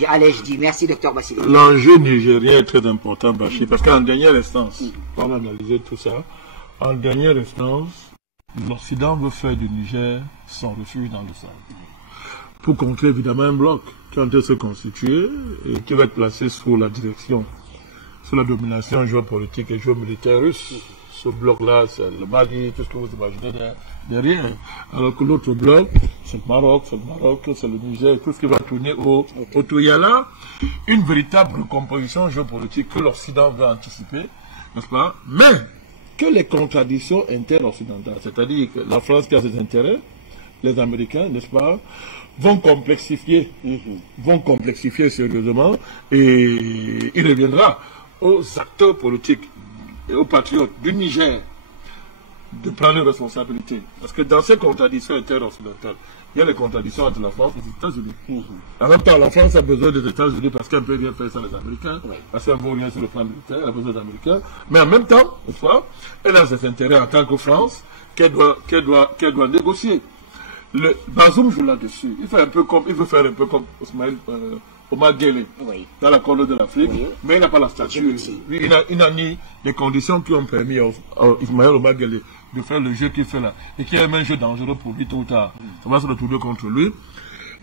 Allez-je dire. Merci docteur Bassili. L'enjeu nigérien est très important, Bachir, parce qu'en dernière instance, on va analyser tout ça. En dernière instance, l'Occident veut faire du Niger son refuge dans le Sahel. Pour contrer évidemment un bloc qui est en train de se constituer et qui va être placé sous la direction, sous la domination géopolitique et géomilitaire russe. Ce bloc-là, c'est le Mali, tout ce que vous imaginez derrière. Alors que l'autre bloc, c'est le Maroc, c'est le Niger, tout ce qui va tourner autour. Il y a là une véritable recomposition géopolitique que l'Occident veut anticiper, n'est-ce pas? Mais que les contradictions interoccidentales, c'est-à-dire que la France qui a ses intérêts, les Américains, n'est-ce pas, vont complexifier sérieusement, et il reviendra aux acteurs politiques et aux patriotes du Niger de prendre responsabilité. Parce que dans ces contradictions interoccidentales, il y a les contradictions entre la France et les États-Unis. En même temps, la France a besoin des États-Unis parce qu'elle peut bien faire ça les Américains, parce qu'elle vaut rien sur le plan militaire, elle a besoin des Américains. Mais en même temps, elle a ses intérêts en tant que France qu'elle doit négocier. Le Bazoum joue là-dessus. Il veut faire un peu comme Omar Guelleh, dans la Corne de l'Afrique, mais il n'a pas la stature. Il n'a ni les conditions qui ont permis à Ismaël Omar Guelleh de faire le jeu qu'il fait là, et qui est même un jeu dangereux pour lui tôt ou tard. Ça va se retrouver contre lui.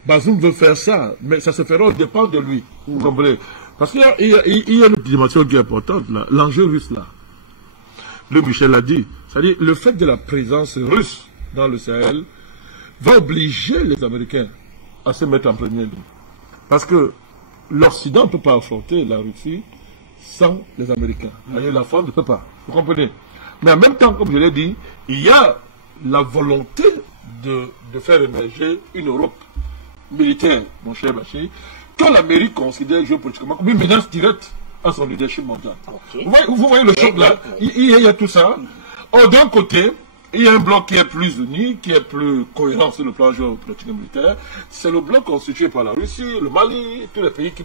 Bazoum veut faire ça, mais ça se fera au dépend de lui. Vous comprenez? Parce qu'il y a une dimension qui est importante là, l'enjeu russe là. Le Michel l'a dit, c'est-à-dire le fait de la présence russe dans le Sahel va obliger les Américains à se mettre en première ligne. Parce que l'Occident ne peut pas affronter la Russie sans les Américains. La France ne peut pas. Vous comprenez? Mais en même temps, comme je l'ai dit, il y a la volonté de faire émerger une Europe militaire, mon cher Bachir, que l'Amérique considère géopolitiquement comme une menace directe à son leadership mondial. Vous voyez le choc là? Il y a tout ça. Or, d'un côté, il y a un bloc qui est plus uni, qui est plus cohérent sur le plan géopolitique et militaire. C'est le bloc constitué par la Russie, le Mali, tous les pays qui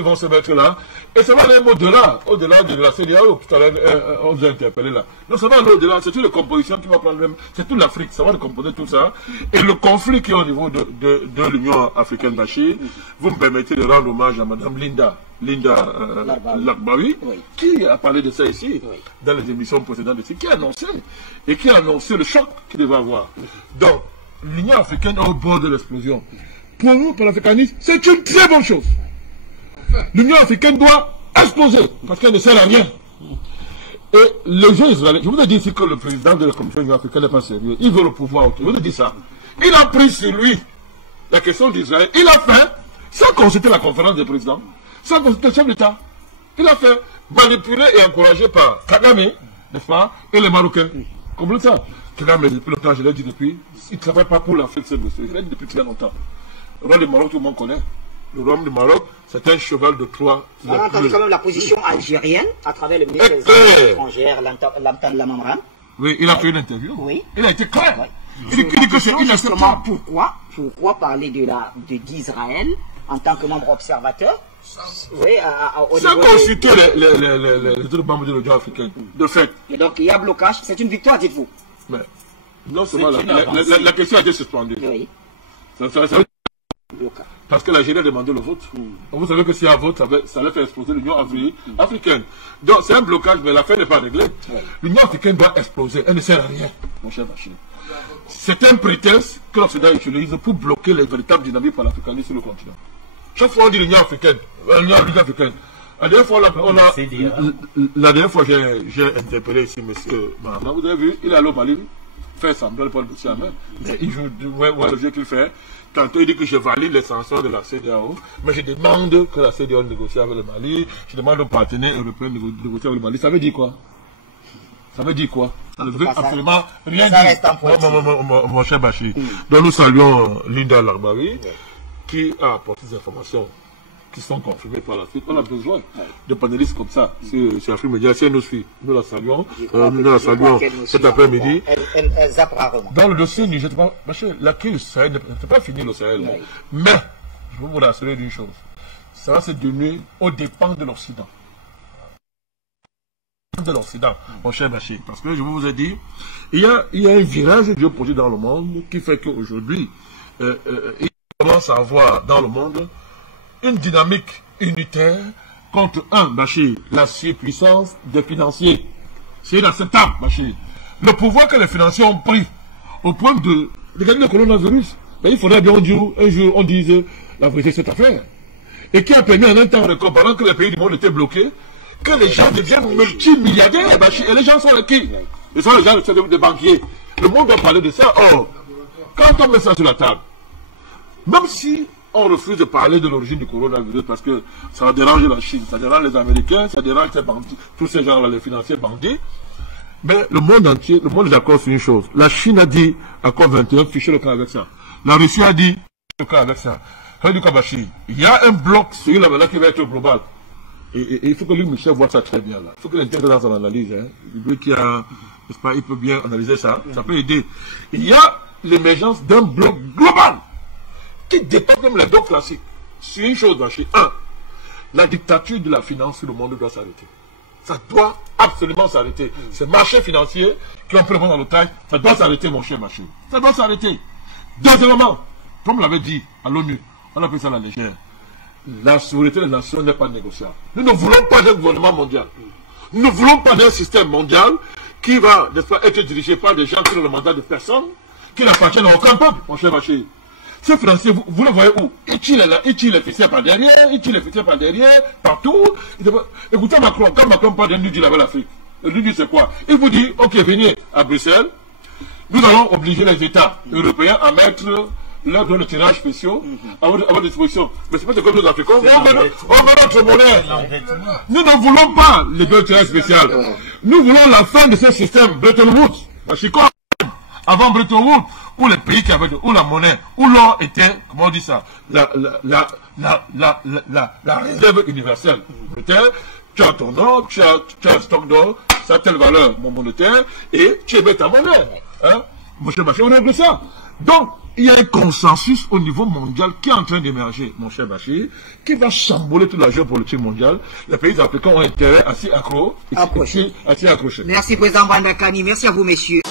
vont se mettre là. Et ça va aller au-delà de la CEDEAO, tout à l'heure, on vous a interpellé là. Non, ça va aller au-delà, c'est une composition qui va prendre même, c'est toute l'Afrique, ça va décomposer tout ça. Et le conflit qui est au niveau de l'Union africaine Bachir, vous me permettez de rendre hommage à Mme Linda Lakbawi, qui a parlé de ça ici, dans les émissions précédentes ici, qui a annoncé le choc qu'il devait avoir. Donc, l'Union africaine est au bord de l'explosion. Pour nous, pour l'africanisme, c'est une très bonne chose. L'Union africaine doit exploser, parce qu'elle ne sert à rien. Et le jeu israélien, je vous ai dit ici que le président de la Commission de l'Union africaine n'est pas sérieux. Il veut le pouvoir. Je vous ai dit ça. Il a pris sur lui la question d'Israël. Il a fait, sans consulter la conférence des présidents, sans consulter le chef d'État. Il a fait manipuler et encouragé par Kagame, n'est-ce pas, et les Marocains. Comme ça. Kagame, depuis longtemps, je l'ai dit depuis, il ne travaille pas pour l'Afrique, c'est monsieur. Je l'ai dit depuis très longtemps. Le roi du Maroc, tout le monde connaît. Le roi du Maroc, c'est un cheval de Troie. On a entendu quand même la position algérienne à travers le ministre des Affaires étrangères, Lamtan Lamamran. Oui, il a fait une interview. Oui. Il a été clair. Oui. Il dit que c'est inacceptable. Pourquoi parler d'Israël en tant que membre observateur? Oui, sans consulter les autres membres de l'Union africaine, de fait. Et donc il y a blocage, c'est une victoire, dites-vous? Mais non seulement la question a été suspendue. Oui. Ça veut dire Parce que l'Algérie a demandé le vote. Vous savez que s'il y a un vote, ça allait faire exploser l'Union africaine. Donc c'est un blocage, mais l'affaire n'est pas réglée. L'Union africaine doit exploser. Elle ne sert à rien, mon cher Bachir. C'est un prétexte que l'Occident utilise pour bloquer les véritables dynamiques panafricanistes sur le continent. Chaque fois on dit l'Union africaine, l'Union africaine. La dernière fois, j'ai interpellé ici M. Mahama. Vous avez vu, il est allé au Mali, faire semblant pour le dossier à main. Mais il joue le jeu qu'il fait. Tantôt, il dit que je valide les sanctions de la CEDEAO, mais je demande que la CEDEAO négocie avec le Mali. Je demande aux partenaires européens de négocier avec le Mali. Ça veut dire quoi? Ça veut dire quoi? Ça ne veut absolument rien dire. Mon cher Bachir. Donc, nous saluons Linda Larbawi, qui a apporté des informations qui sont confirmés par la suite. On a besoin de panélistes comme ça sur Afrique Média. Si elle nous suit, nous la saluons. Nous la saluons cet après-midi. Elle zappe rarement. Dans le dossier Niger, la crise Sahel n'est pas fini le Sahel. Mais, je veux vous rassurer d'une chose. Ça va se donner aux dépens de l'Occident. Mon cher Bachir. Parce que je vous ai dit, il y a un virage géopolitique dans le monde qui fait qu'aujourd'hui, il commence à avoir dans le monde une dynamique unitaire contre Bachir, la surpuissance des financiers. C'est inacceptable, Bachir. Le pouvoir que les financiers ont pris au point de gagner le coronavirus, ben, il faudrait bien un jour on dise la vérité de cette affaire. Et qui a permis en un temps record, pendant que les pays du monde étaient bloqués, que les gens deviennent multimilliardaires, Bachir. Et les gens sont qui? Ils sont les gens des banquiers. Le monde doit parler de ça. Or, quand on met ça sur la table, même si on refuse de parler de l'origine du coronavirus parce que ça dérange la Chine, ça dérange les Américains, ça dérange les bandits, tous ces gens-là, les financiers bandits. Mais le monde entier, le monde est d'accord sur une chose. La Chine a dit, à COP21, fichez le cas avec ça. La Russie a dit, fichez le cas avec ça. Il y a un bloc sur la menace qui va être global. Et il faut que lui, Michel, voit ça très bien là. Il faut qu'il intègre dans son analyse. Lui qui a, n'est-ce pas, il peut bien analyser ça. Ça peut aider. Il y a l'émergence d'un bloc global qui dépasse même les blocs classiques. C'est une chose, Bachir. La dictature de la finance sur le monde doit s'arrêter. Ça doit absolument s'arrêter. Ces marchés financiers qui ont pris le monde dans le taille, ça doit s'arrêter, mon cher Bachir. Ça doit s'arrêter. Deuxièmement, comme l'avait dit à l'ONU, on appelle ça la légère. La souveraineté des nations n'est pas négociable. Nous ne voulons pas d'un gouvernement mondial. Nous ne voulons pas d'un système mondial qui va être dirigé par des gens qui ont le mandat de personne, qui n'appartiennent à aucun peuple, mon cher Bachir. Ces Français, vous le voyez où? Ils tirent les ficelles par derrière, partout. Écoutez Macron, quand Macron parle d'un New Deal avec l'Afrique, le New Deal c'est quoi? Il vous dit, ok, venez à Bruxelles, nous allons obliger les États européens à mettre leurs droits de tirage spéciaux à votre disposition. Mais c'est pas comme nous Africains, on va notre monnaie. Nous ne voulons pas les droits de tirage spéciaux. Nous voulons la fin de ce système Bretton Woods. Avant Bretton Woods, où les pays qui avaient où la monnaie, où l'or était, comment on dit ça, la réserve universelle monétaire, tu as ton or, tu as un stock d'or, ça a telle valeur monétaire, et tu émets ta monnaie. Mon cher Bachir, on règle ça. Donc, il y a un consensus au niveau mondial qui est en train d'émerger, mon cher Bachir, qui va chambouler toute la géopolitique mondiale. Les pays africains ont intérêt à s'y accrocher. Merci, Président Mbandakani. Merci à vous, messieurs.